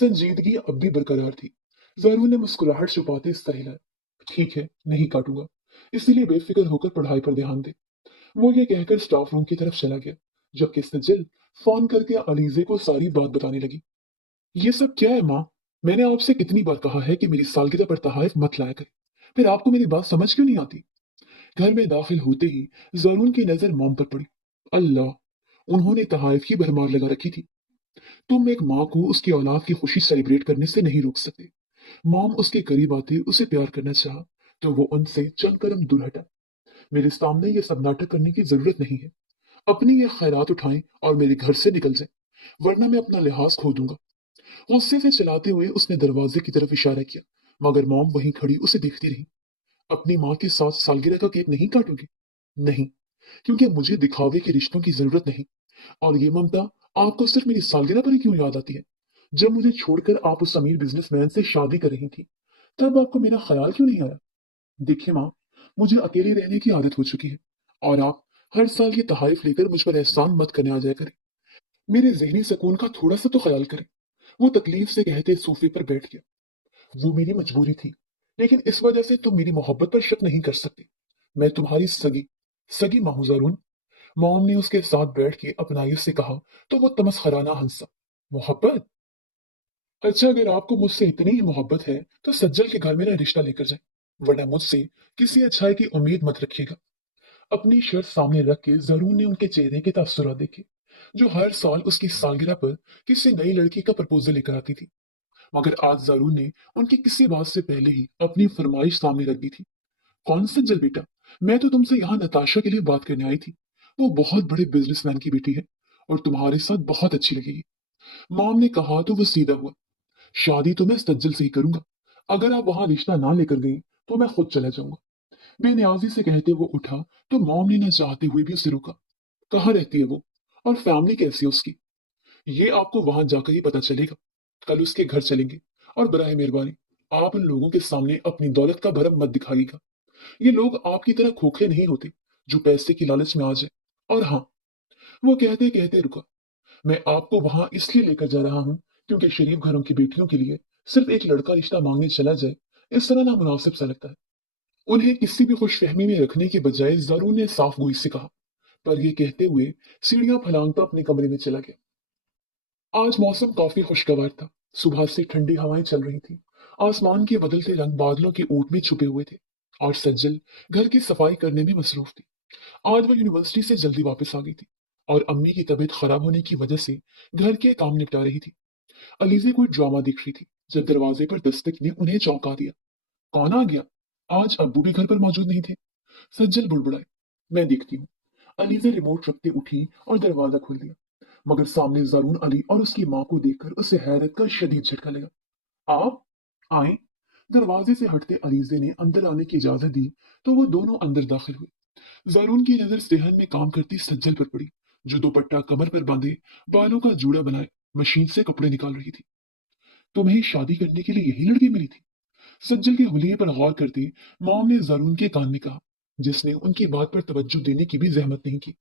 संजीदगी अब भी बरकरार थी। जरूर ने मुस्कुराहट छुपाते हिलाया। ठीक है, नहीं काटूंगा, इसीलिए बेफिक्र होकर पढ़ाई पर ध्यान दे। वो ये कहकर स्टाफ रूम की तरफ चला गया, जबकि सज्जल फोन करके अलीजे को सारी बात बताने लगी। ये सब क्या है माँ? मैंने आपसे कितनी बार कहा है कि मेरी सालगिरह पर तहाइफ मत लाया करें, फिर आपको मेरी बात समझ क्यों नहीं आती? घर में दाखिल होते ही जरून की नजर मॉम पर पड़ी। अल्लाह, उन्होंने तहाइफ की भरमार लगा रखी थी। तुम एक माँ को उसकी औलाद की खुशी सेलिब्रेट करने से नहीं रोक सकते। मॉम उसके करीब आते उसे प्यार करना चाहा, तो वो उनसे चल कदम दूर हटा। मेरे सामने ये सब नाटक करने की जरूरत नहीं है। अपनी ये खैरात उठाएं और मेरे घर से निकल जाएं, वरना मैं अपना लिहाज खो दूंगा। गुस्से से चलाते हुए उसने दरवाजे की तरफ इशारा किया, मगर मॉम वहीं खड़ी उसे देखती रही। अपनी माँ के साथ सालगिरह का केक नहीं काटोगे? नहीं, क्योंकि मुझे दिखावे के रिश्तों की जरूरत नहीं। और ये ममता आपको सिर्फ मेरी सालगिरह पर ही क्यों याद आती है? जब मुझे छोड़कर आप उस अमीर बिजनेसमैन से शादी कर रही थी, तब आपको मेरा ख्याल क्यों नहीं आया? देखिए माँ, मुझे अकेले रहने की आदत हो चुकी है, और आप हर साल ये तहाइफ लेकर मुझ पर एहसान मत करने आ जाया करें। मेरे जहनी सुकून का थोड़ा सा तो ख्याल करें। वो तकलीफ से कहते सोफे पर बैठ गया। वो मेरी मजबूरी थी, लेकिन इस वजह से तुम मेरी मोहब्बत पर शक नहीं कर सकते। मैं तुम्हारी सगी सगी माँ हूं जरून। मॉम ने उसके साथ बैठ के अपनाई से कहा, तो वो तमस्खराना हंसा। मोहब्बत? अच्छा, अगर आपको मुझसे इतनी ही मोहब्बत है तो सज्जल के घर मेरा रिश्ता लेकर जाए, वरना मुझसे किसी अच्छाई की उम्मीद मत रखिएगा। अपनी शर्त सामने रख के जरून ने उनके चेहरे के तासुरात देखे, जो हर साल उसकी सालगिरह पर किसी नई लड़की का प्रपोजल लेकर आती थी। मगर आज जरून ने उनकी किसी बात से पहले ही अपनी फरमाइश सामने रख दी थी। कौन सज्जल बेटा, मैं तो तुमसे यहाँ नताशा के लिए बात करने आई थी। वो बहुत बड़े बिजनेसमैन की बेटी है, और तुम्हारे साथ बहुत अच्छी लगेगी। मॉम ने कहा तो वो सीधा हुआ। शादी तो मैं सज्जल से ही करूंगा। अगर आप वहां रिश्ता ना लेकर गई तो मैं खुद चला जाऊंगा। बेनियाजी से कहते वो उठा, तो मॉम ने न चाहते हुए भी उसे रोका। कहाँ रहती है वो, और फैमिली कैसी है उसकी? ये आपको वहां जाकर ही पता चलेगा। कल उसके घर चलेंगे, और बराए मेहरबानी आप उन लोगों के सामने अपनी दौलत का भरम मत दिखाइएगा। ये लोग आपकी तरह खोखले नहीं होते, जो पैसे की लालच में आ जाए। और हाँ, वो कहते कहते रुका। मैं आपको वहां इसलिए लेकर जा रहा हूं, क्योंकि शरीफ घरों की बेटियों के लिए सिर्फ एक लड़का रिश्ता मांगने चला जाए, इस तरह नामुनासिब सा लगता है। उन्हें किसी भी खुशफहमी में रखने के बजाय जारून ने साफ गोई से कहा, पर यह कहते हुए सीढ़ियां फलांगता अपने कमरे में चला गया। आज मौसम काफी खुशगवार था। सुबह से ठंडी हवाएं चल रही थी। आसमान के बदलते रंग बादलों की ऊंट में छुपे हुए थे, और सज्जल घर की सफाई करने में मसरूफ थी। आज वो यूनिवर्सिटी से जल्दी वापस आ गई थी, और अम्मी की तबीयत खराब होने की वजह से घर के काम निपटा रही थी। अलीजे कोई ड्रामा देख रही थी, जब दरवाजे पर दस्तक ने उन्हें चौंका दिया। कौन आ गया? आज अब्बू भी घर पर मौजूद नहीं थे। सज्जल बुड़बुड़ाए, मैं देखती हूँ। अलीजे रिमोट रखते उठी और दरवाजा खोल दिया, मगर सामने जरून अली और उसकी माँ को देखकर उसे हैरत का शदीद झटका लगा। आप आए। दरवाजे से हटते अलीजे ने अंदर आने की इजाजत दी, तो वो दोनों अंदर दाखिल हुए। जरून की नजर सेहन में काम करती सज्जल पर पड़ी, जो दुपट्टा कमर पर बांधे, बालों का जूड़ा बनाए मशीन से कपड़े निकाल रही थी। तुम्हें शादी करने के लिए यही लड़की मिली थी? सज्जल के हुलिये पर गौर करती मॉम ने जरून के कान में कहा, जिसने उनकी बात पर तवज्जो देने की भी जहमत नहीं की।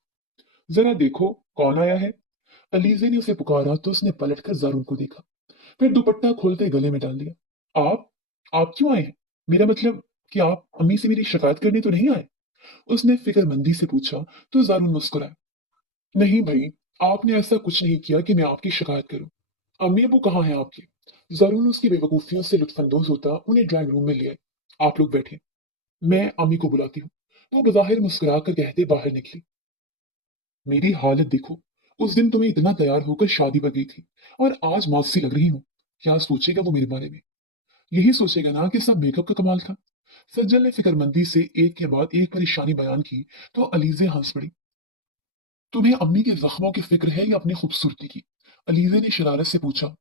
जरा देखो कौन आया है। अलीजे ने उसे पुकारा तो उसने पलटकर जरून को देखा, फिर दुपट्टा खोलते गले में डाल दिया। आप क्यों आए हैं? मेरा मतलब कि आप अम्मी से मेरी शिकायत करने तो नहीं आए? उसने फिक्रमंदी से पूछा, तो जारून मुस्कुराया। नहीं भाई, आपने ऐसा कुछ नहीं किया कि मैं आपकी शिकायत करूं। अम्मी अबू कहाँ हैं आपके? जारून उसकी बेवकूफियों से लुत्फानंदोज होता उन्हें ड्राइंग रूम में ले आए। आप लोग बैठे, मैं अम्मी को बुलाती हूँ। वो बज़ाहिर मुस्कुरा कर कहते बाहर निकली। मेरी हालत देखो, उस दिन तुम्हें इतना तैयार होकर शादी पर गई थी, और आज मासी लग रही हूँ। क्या सोचेगा वो मेरे बारे में? यही सोचेगा ना कि सब मेकअप का कमाल था। सज्जल ने फिक्रमंदी से एक के बाद एक परेशानी बयान की, तो अलीजे हंस पड़ी। तुम्हें अम्मी के जख्मों की फिक्र है या अपनी खूबसूरती की? अलीजे ने शरारत से पूछा।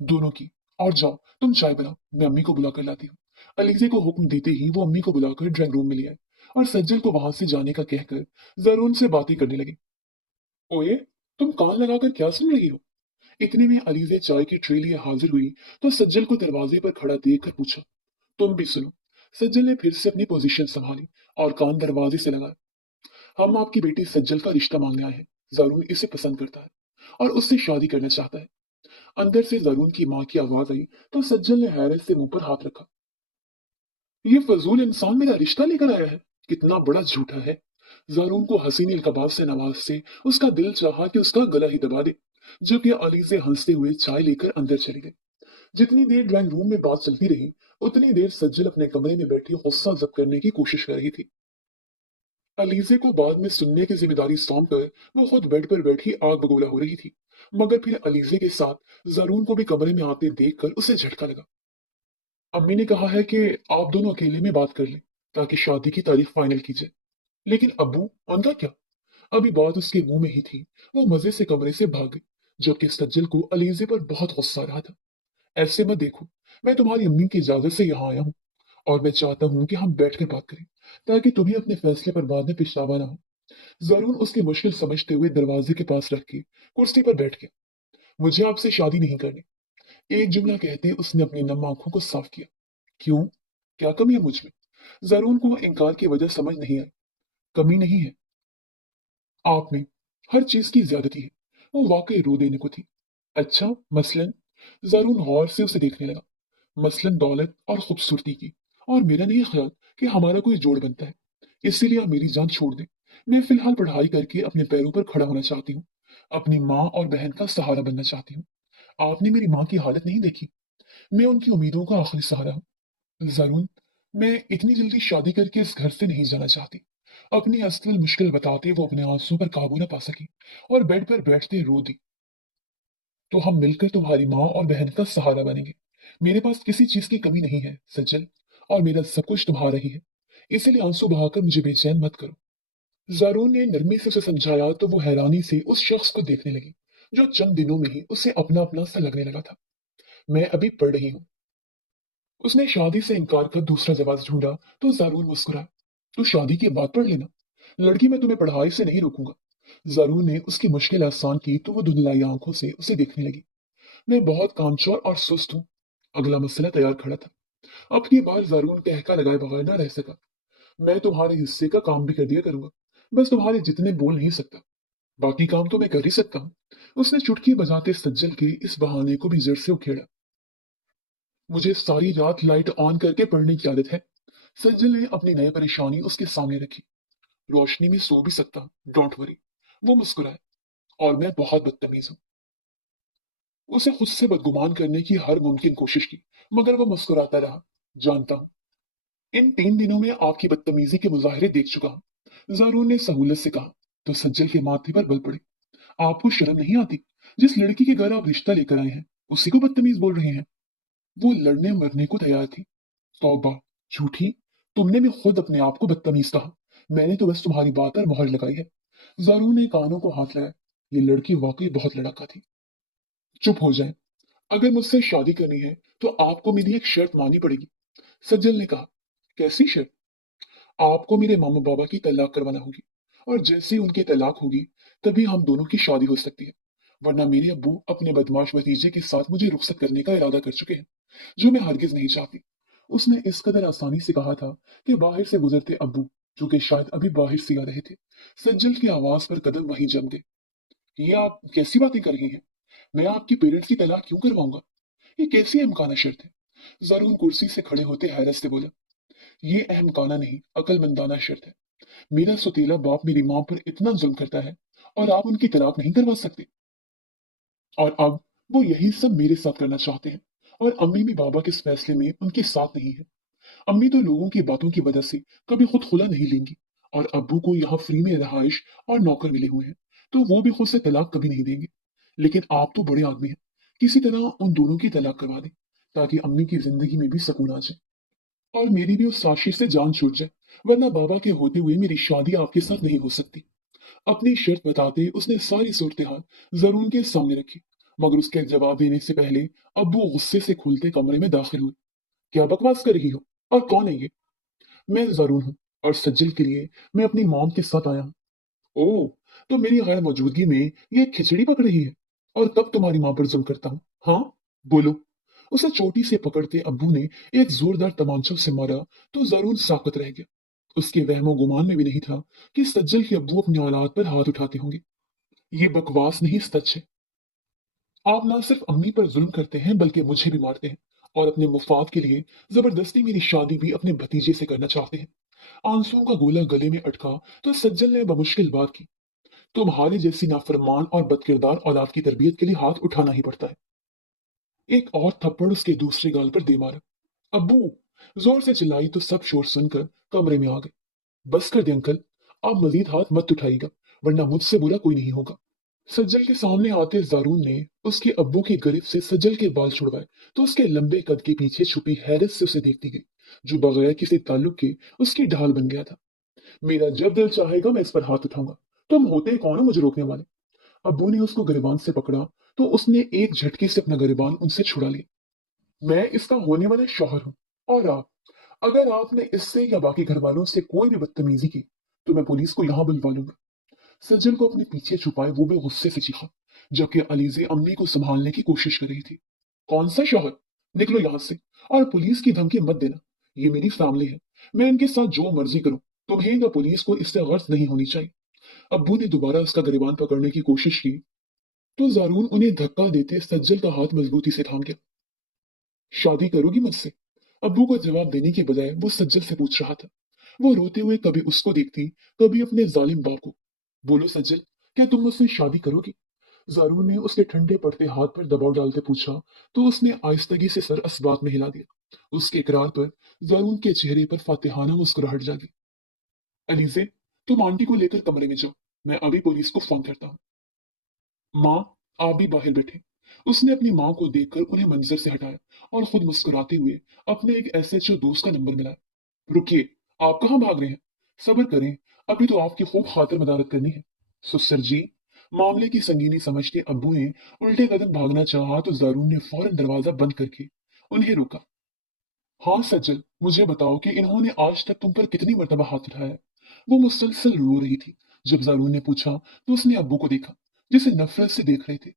दोनों की। और जाओ, तुम चाय बनाओ, मैं अम्मी को बुला कर लाती हूँ। अलीजे को हुक्म देते ही वो अम्मी को बुलाकर ड्राइंग रूम में ले आए, और सज्जल को वहां से जाने का कहकर जरून से बातें करने लगे। ओए, तुम कान लगाकर क्या सुन रही हो? इतने में अलीजे चाय की ट्रे लिए हाजिर हुई, तो सज्जल को दरवाजे पर खड़ा देखकर पूछा, तुम भी सुनो। सज्जल ने फिर से अपनी पोजीशन संभाली, और कान दरवाजे से लगाया। हम आपकी बेटी सज्जल का रिश्ता मांगने आए हैं। जरून इसे पसंद करता है, और उससे शादी करना चाहता है। अंदर से जरून की माँ की आवाज आई, तो सज्जल ने हैरत से मुंह पर हाथ रखा। ये फजूल इंसान मेरा रिश्ता लेकर आया है। कितना बड़ा झूठा है। जारून को हसीन इल्तबास से नवाज से उसका दिल चाहा कि उसका गला ही दबा दे, जबकि अली से हंसते हुए चाय लेकर अंदर चले गए। जितनी देर ड्राइंग रूम में बात चलती रही, उतनी देर सज्जल अपने कमरे में बैठी गुस्सा जब्त करने की कोशिश कर रही थी। अलीजे को बाद में सुनने की जिम्मेदारी सौंप कर वो खुद बेड पर बैठी आग बगोला हो रही थी। मगर फिर अलीजे के साथ जरून को भी कमरे में आते देखकर उसे झटका लगा। अम्मी ने कहा है कि आप दोनों अकेले में बात कर लें ताकि शादी की तारीख फाइनल की जाए। लेकिन अब्बू, उनका क्या? अभी बात उसके मुंह में ही थी, वो मजे से कमरे से भाग गई, जबकि सज्जल को अलीजे पर बहुत गुस्सा आ रहा था। ऐसे मत देखो, मैं तुम्हारी अम्मी की इजाजत से यहाँ आया हूँ और मैं चाहता हूँ कि हम बैठकर बात करें ताकि तुम्हें अपने फैसले पर बाद में पछतावा ना हो। जरून उसकी मुश्किल समझते हुए दरवाजे के पास रख के कुर्सी पर बैठ गया। मुझे आपसे शादी नहीं करनी, एक जुमला कहते उसने अपनी नम आंखों को साफ किया। क्यों? क्या कमी है मुझ में? जरून को इनकार की वजह समझ नहीं आई। कमी नहीं है आप में, हर चीज की ज्यादती है। वो वाकई रो देने को थी। अच्छा, मसलन? जरून गौर से उसे देखने लगा। मसलन दौलत और खूबसूरती की। और मेरा नहीं ख्याल कि हमारा कोई जोड़ बनता है, इसीलिए आप मेरी जान छोड़ दें। मैं फिलहाल पढ़ाई करके अपने पैरों पर खड़ा होना चाहती हूँ, अपनी माँ और बहन का सहारा बनना चाहती हूँ। आपने मेरी माँ की हालत नहीं देखी, मैं उनकी उम्मीदों का आखिरी सहारा हूँ। जरून, मैं इतनी जल्दी शादी करके इस घर से नहीं जाना चाहती। अपनी असल मुश्किल बताते वो अपने आंसुओं पर काबू न पा सकी और बेड पर बैठते रो दी। तो हम मिलकर तुम्हारी माँ और बहन का सहारा बनेंगे। मेरे पास किसी चीज की कमी नहीं है सज्जल, और मेरा सब कुछ तुम्हारा ही है। इसीलिए आंसू बहाकर मुझे बेचैन मत करो। जारून ने नरमी से उसे समझाया तो वो हैरानी से उस शख्स को देखने लगी जो चंद दिनों में ही उसे अपना अपना सा लगने लगा था। मैं अभी पढ़ रही हूँ। उसने शादी से इनकार कर दूसरा जवाब ढूंढा तो जारून मुस्कुराया। तू शादी के बाद पढ़ लेना, लड़की मैं तुम्हें पढ़ाई से नहीं रोकूंगा। जारून ने उसकी मुश्किल आसान की तो वो धुंधलाई आंखों से उसे देखने लगी। मैं बहुत कामचोर और सुस्त हूँ। अगला मसला तैयार खड़ा था। अब की बार जारून टहका लगाए बगैर न रह सका। मैं तुम्हारे हिस्से का काम भी कर दिया करूंगा, बस तुम्हारे जितने बोल नहीं सकता। बाकी काम तो मैं कर ही सकता हूँ। उसने चुटकी बजाते सज्जल के इस बहाने को भी जड़ से उखेड़ा। मुझे सारी रात लाइट ऑन करके पढ़ने की आदत है। सज्जल ने अपनी नई परेशानी उसके सामने रखी। रोशनी में सो भी सकता हूँ, डोंट वरी। वो मुस्कुराए। और मैं बहुत बदतमीज हूँ। उसे खुद से बदगुमान करने की हर मुमकिन कोशिश की, मगर वो मुस्कुराता रहा। जानता हूँ, इन 3 दिनों में आपकी बदतमीजी के मुजाहरे देख चुका हूँ, जारून ने सहूलत से कहा। तो सज्जल के माथे पर बल पड़े। आपको शर्म नहीं आती? जिस लड़की के घर आप रिश्ता लेकर आए हैं उसी को बदतमीज बोल रहे हैं? वो लड़ने मरने को तैयार थी। तौबा, झूठी, तुमने भी खुद अपने आप को बदतमीज कहा। मैंने तो बस तुम्हारी बात पर मोहर लगाई है। जारून ने कानों को हाथ लगाया। ये लड़की वाकई बहुत लड़का थी। चुप हो जाए। अगर मुझसे शादी करनी है तो आपको मेरी एक शर्त माननी पड़ेगी। सज्जल ने कहा। कैसी शर्त? आपको मेरे मामा बाबा की तलाक करवाना होगी, और जैसे ही उनकी तलाक होगी तभी हम दोनों की शादी हो सकती है। वरना मेरे अब्बू अपने बदमाश भतीजे के साथ मुझे रुखसत करने का इरादा कर चुके हैं, जो मैं हरगिज नहीं चाहती। उसने इस कदर आसानी से कहा था कि बाहर से गुजरते अब्बू, जो कि शायद अभी बाहर से आ रहे थे, सज्जल की आवाज पर कदम वहीं जम गए। ये आप कैसी बातें कर रही हैं? मैं आपकी पेरेंट्स की तलाक क्यों करवाऊंगा? ये कैसी अहमकाना शर्त है? जरून कुर्सी से खड़े होते हैरत से बोला। ये अहमकाना नहीं, अकलमंदाना शर्त है। मेरा सुतीला बाप मेरी मां पर इतना जुल्म करता है और आप उनकी तलाक नहीं करवा सकते। और अब वो यही सब मेरे साथ करना चाहते हैं। और अम्मी भी बाबा के इस फैसले में उनके साथ नहीं है। अम्मी तो लोगों की बातों की वजह से कभी खुद खुला नहीं लेंगी, और अब्बू को यहाँ फ्री में रहाइश और नौकर मिले हुए हैं, तो वो भी खुद से तलाक कभी नहीं देंगे। लेकिन आप तो बड़े आदमी हैं, किसी तरह उन दोनों की तलाक करवा दें ताकि अम्मी की जिंदगी में भी सुकून आ जाए और मेरी भी उस साजिश से जान छूट जाए। वरना बाबा के होते हुए मेरी शादी आपके साथ नहीं हो सकती। अपनी शर्त बताते उसने सारी सूरत हाल जरून के सामने रखी, मगर उसके जवाब देने से पहले अब्बू गुस्से से खुलते कमरे में दाखिल हुए। क्या बकवास कर रही हो? और कौन है ये? मैं जरून हूँ, और सज्जल के लिए मैं अपनी मॉम के साथ आया हूँ। ओह, तो मेरी गैर मौजूदगी में ये खिचड़ी पक रही है? और कब तुम्हारी मां पर जुल्म करता हूँ? हाँ, बोलो। उसे चोटी से पकड़ते अब्बू ने एक जोरदार तमांचा से मारा तो जरून साकत रह गया। उसके वहमो गुमान में भी नहीं था कि सज्जल के अब्बू अपनी औलाद पर हाथ उठाते होंगे। ये बकवास नहीं, सच है। आप ना सिर्फ अम्मी पर जुल्म करते हैं बल्कि मुझे भी मारते हैं, और अपने मुफाद के लिए जबरदस्ती मेरी शादी भी अपने भतीजे से करना चाहते हैं। आंसुओं का गोला गले में अटका तो सज्जल ने बमुश्किल बात की। तुम्हारे जैसी नाफरमान और बदकिरदार औलाद की तरबियत के लिए हाथ उठाना ही पड़ता है। एक और थप्पड़ उसके दूसरे गाल पर दे मारा। अब्बू, जोर से चिल्लाई तो सब शोर सुनकर कमरे में आ गए। बस कर दे अंकल, अब मजीद हाथ मत उठाइएगा, वरना मुझसे बुरा कोई नहीं होगा। सज्जल के सामने आते जारून ने उसके अब्बू की गिरफ्त से सज्जल के बाल छुड़वाए तो उसके लंबे कद के पीछे छुपी हैरत से उसे देखती गई, जो बगैर किसी ताल्लुक के उसकी ढाल बन गया था। मेरा जब दिल चाहेगा मैं इस पर हाथ उठाऊंगा। तुम होते कौन हो मुझे रोकने वाले? अब्बू ने उसको गिरबान से पकड़ा तो उसने एक झटके से अपना गिरबान उनसे छुड़ा लिया। मैं इसका होने वाला शौहर हूँ, और आप, अगर आपने इससे या बाकी घर वालों से कोई भी बदतमीजी की तो मैं पुलिस को यहाँ बुलवा लूंगा। सज्जन को अपने पीछे छुपाए वो भी गुस्से से चीखा, जबकि अलीजे अम्मी को संभालने की कोशिश कर रही थी। कौन सा शौहर? निकलो यहाँ से, और पुलिस की धमकी मत देना। ये मेरी फैमिली है, मैं इनके साथ जो मर्जी करूं। तुम्हें या पुलिस को इससे गर्ज नहीं होनी चाहिए। अब्बू ने दोबारा उसका गिरबान पकड़ने की कोशिश की तो जारून उन्हें धक्का देते सज्जल का हाथ मजबूती से थाम गया। शादी करोगी मुझसे? अब्बू को जवाब देने के बजाय वो सज्जल से पूछ रहा था। वो रोते हुए कभी उसको देखती, कभी अपने जालिम बाप को। बोलो सज्जल, क्या तुम मुझसे शादी करोगी? जारून ने उसके ठंडे पड़ते हाथ पर दबाव डालते पूछा तो उसने आहिस्तगी से सर असबात में हिला दिया। उसके इकरार पर जारून के चेहरे पर फातिहाना मुस्कुराहट जागी। अलीजे, तुम आंटी को लेकर कमरे में जाओ, मैं अभी पुलिस को फोन करता हूँ। माँ, आप भी बाहर बैठे। उसने अपनी माँ को देखकर उन्हें मंजर से हटाया और खुद मुस्कुराते हुए अपने एक एसएचओ दोस्त का नंबर मिलाया। रुकिए, आप कहाँ भाग रहे हैं? सब्र करें, अभी तो आपकी खूब खातिर मदारत करनी है। सुसर जी, मामले की संगीनी समझते अब्बू ने उल्टे कदम भागना चाहा तो जारून ने फौरन दरवाजा बंद करके उन्हें रोका। हाँ सज्जल, मुझे बताओ कि इन्होंने आज तक तुम पर कितनी मर्तबा हाथ उठाया है? वो मुसलसल रो रही थी। जब जारून ने पूछा तो उसने अब्बू को देखा, जिसे नफरत से देख रहे थे।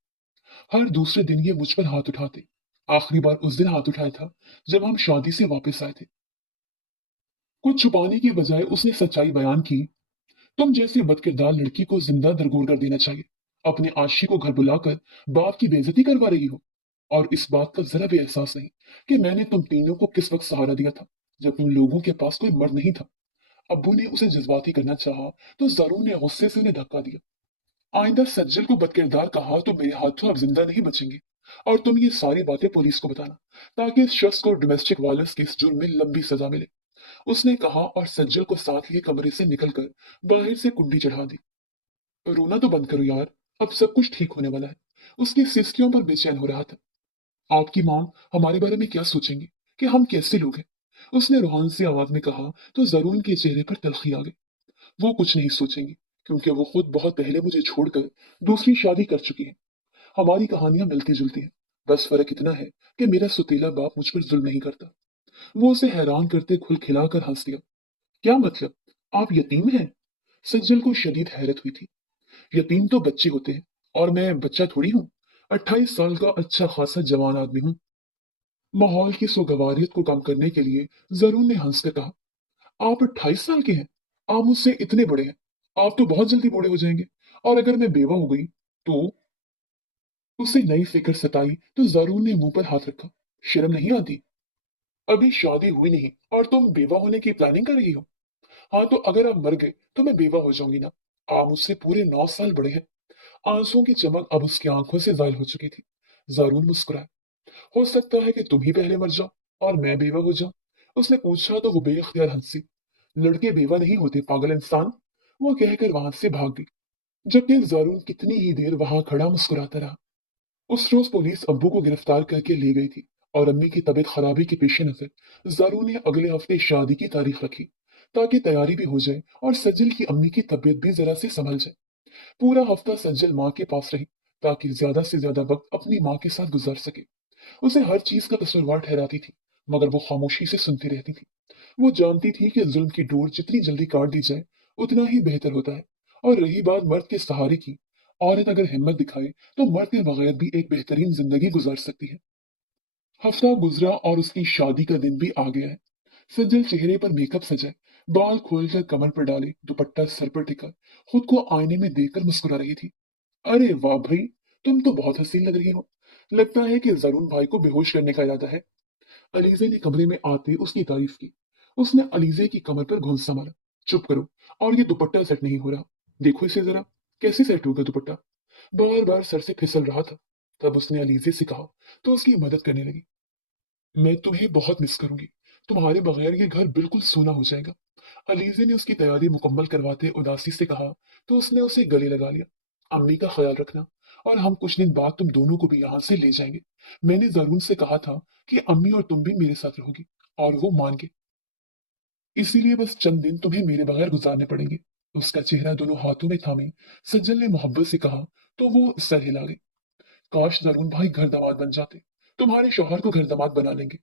हर दूसरे दिन ये मुझ पर हाथ उठाते। आखिरी बार उस दिन हाथ उठाया था जब हम शादी से वापस आए थे। कुछ छुपाने की बजाय उसने सच्चाई बयान की। तुम जैसे बदकिरदार लड़की को जिंदा दरगोर कर देना चाहिए। अपने आशी को घर बुलाकर बाप की बेइज्जती करवा रही हो, और इस बात का जरा भी एहसास नहीं कि मैंने तुम तीनों को किस वक्त सहारा दिया था, जब तुम लोगों के पास कोई मर्द नहीं था। अब्बू ने उसे जज्बाती करना चाहा तो जरून ने गुस्से से उन्हें धक्का दिया। आइंदा सज्जल को बदकिरदार कहा तो मेरे हाथों आप जिंदा नहीं बचेंगे, और तुम ये सारी बातें पुलिस को बताना, ताकि इस शख्स को डोमेस्टिक वायलेंस के इस जुर्म में लंबी सजा मिले। उसने कहा और सज्जल को साथ लिए कमरे से निकलकर बाहर से कुंडी चढ़ा दी। रोना तो बंद करो यार, अब सब कुछ ठीक होने वाला है। उसकी सिसकियों पर बेचैन हो रहा था। आपकी माँ हमारे बारे में क्या सोचेंगी, कि हम कैसे लोग हैं? उसने रूहान सी आवाज में कहा तो जरून के चेहरे पर तलखी आ गई। वो कुछ नहीं सोचेंगी, क्योंकि वो खुद बहुत पहले मुझे छोड़कर दूसरी शादी कर चुकी है। हमारी कहानियां मिलती जुलती हैं। बस फर्क इतना है कि मेरा सुतीला बाप मुझ पर जुल्म नहीं करता। वो उसे हैरान करते खुल खिलाकर हंस दिया। क्या मतलब? आप यतीम हैं? सज्जल को शदीद हैरत हुई थी। यतीम तो बच्चे होते हैं, और मैं बच्चा थोड़ी हूँ। 28 साल का अच्छा खासा जवान आदमी हूँ। माहौल की सोगवारियत को कम करने के लिए जरून ने हंसकर कहा, आप 28 साल के हैं? आप मुझसे इतने बड़े हैं। आप तो बहुत जल्दी बूढ़े हो जाएंगे। और अगर मैं बेवा हो गई तो? उसे नई फिक्र सताई तो जरून ने मुंह पर हाथ रखा। शर्म नहीं आती? अभी शादी हुई नहीं और तुम बेवा होने की प्लानिंग कर रही हो? हाँ, तो अगर आप मर गए तो मैं बेवा हो जाऊंगी ना। आप मुझसे पूरे 9 साल बड़े हैं। आंसुओं की चमक अब उसकी आंखों से जायल हो चुकी थी। जारून मुस्कुराया। हो सकता है कि तुम ही पहले मर जाओ और मैं बेवा हो जाऊं। उसने पूछा तो वो बेख्तियार हंसी। लड़के बेवा नहीं होते पागल इंसान। वो कहकर वहां से भाग गई, जबकि जारून कितनी ही देर वहां खड़ा मुस्कुराता रहा। उस रोज पुलिस अब्बू को गिरफ्तार करके ले गई थी, और अम्मी की तबीयत खराबी के पेश नजर जारू ने अगले हफ्ते शादी की तारीख रखी, ताकि तैयारी भी हो जाए और सज्जल की अम्मी की तबीयत भी जरा से संभल जाए। पूरा हफ्ता सज्जल माँ के पास रही, ताकि ज्यादा से ज्यादा वक्त अपनी माँ के साथ गुजार सके। उसे हर चीज का कसूरवार ठहराती थी, मगर वो खामोशी से सुनती रहती थी। वो जानती थी कि जुल्म की डोर जितनी जल्दी काट दी जाए उतना ही बेहतर होता है। और रही बात मर्द के सहारे की, औरत अगर हिम्मत दिखाए तो मर्द के बगैर भी एक बेहतरीन जिंदगी गुजार सकती है। हफ्ता गुजरा और उसकी शादी का दिन भी आ गया है। सज्जल चेहरे पर मेकअप सजाए, बाल खोलकर कमर पर डाले, दुपट्टा सर पर टिका, खुद को आईने में देखकर मुस्कुरा रही थी। अरे वाह भाई, तुम तो बहुत हसीन लग रही हो। लगता है कि जरून भाई को बेहोश करने का इरादा है। अलीजे ने कमरे में आते उसकी तारीफ की। उसने अलीजे की कमर पर घुंसा मारा। चुप करो, और ये दुपट्टा सेट नहीं हो रहा। देखो इसे जरा, कैसे सेट होगा दुपट्टा? बार बार सर से फिसल रहा था। तब उसने अलीजे से कहा तो उसकी मदद करने लगी। मैं तुम्हें बहुत मिस करूंगी। तुम्हारे बगैर ये घर बिल्कुल सूना हो जाएगा। अलीजे ने उसकी तैयारी मुकम्मल करवाते उदासी से कहा तो उसने उसे गले लगा लिया। अम्मी का ख्याल रखना, और हम कुछ दिन बाद तुम दोनों को भी यहाँ से ले जाएंगे। मैंने जरून से कहा था कि अम्मी और तुम भी मेरे साथ रहोगी, और वो मान गए। इसीलिए बस चंद दिन तुम्हें मेरे बगैर गुजारने पड़ेंगे। उसका चेहरा दोनों हाथों में थामे सज्जल ने मोहब्बत से कहा, तो वो सर हिला गए। काश जरून भाई घर दामाद बन जाते, तुम्हारे शौहर को घर दामाद बना लेंगे।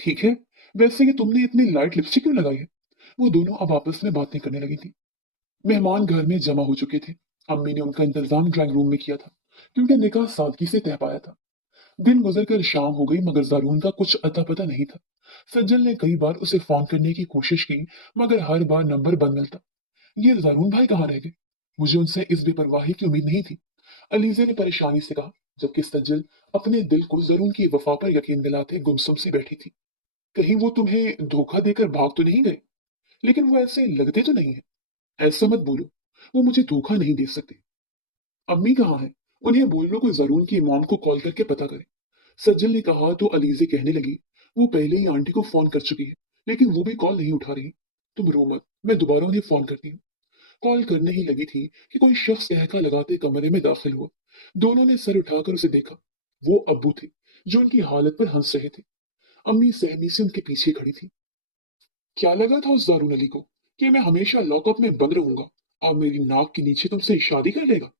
ठीक है, वैसे ये तुमने इतनी लाइट लिपस्टिक क्यों लगाई है? वो दोनों अब आपस में बातें करने लगी थी। मेहमान घर में जमा हो चुके थे। अम्मी ने उनका इंतजाम ड्राइंग रूम में किया था, क्योंकि निकाह सादगी से तय पाया था। दिन गुजर कर शाम हो गई, मगर जारून का कुछ अता पता नहीं था। सज्जल ने कई बार उसे फोन करने की कोशिश की, मगर हर बार नंबर बंद मिलता। ये जारून भाई कहाँ रह गए? मुझे उनसे इस बेपरवाही की उम्मीद नहीं थी, अलीजे ने परेशानी से कहा, जबकि सज्जल अपने दिल को जरून की वफा पर यकीन दिलाते गुमसुम सी बैठी थी। कहीं वो तुम्हें धोखा देकर भाग तो नहीं गए? लेकिन वो ऐसे लगते तो नहीं है। ऐसा मत बोलो, वो मुझे धोखा नहीं दे सकते। अम्मी कहाँ है? उन्हें बोल लो कोई जरून की इमाम को कॉल करके पता करे। सज्जल ने कहा तो अलीजे कहने लगी, वो पहले ही आंटी को फोन कर चुकी है, लेकिन वो भी कॉल नहीं उठा रही। तुम रो मत, मैं दोबारा उन्हें फोन करती हूँ। कॉल करने ही लगी थी कि कोई शख्स कहका लगाते कमरे में दाखिल हुआ। दोनों ने सर उठाकर उसे देखा। वो अब्बू थे, जो उनकी हालत पर हंस रहे थे। अम्मी सहमी से उनके पीछे खड़ी थी। क्या लगा था उस दारून अली को कि मैं हमेशा लॉकअप में बंद रहूंगा और मेरी नाक के नीचे तुमसे शादी कर लेगा?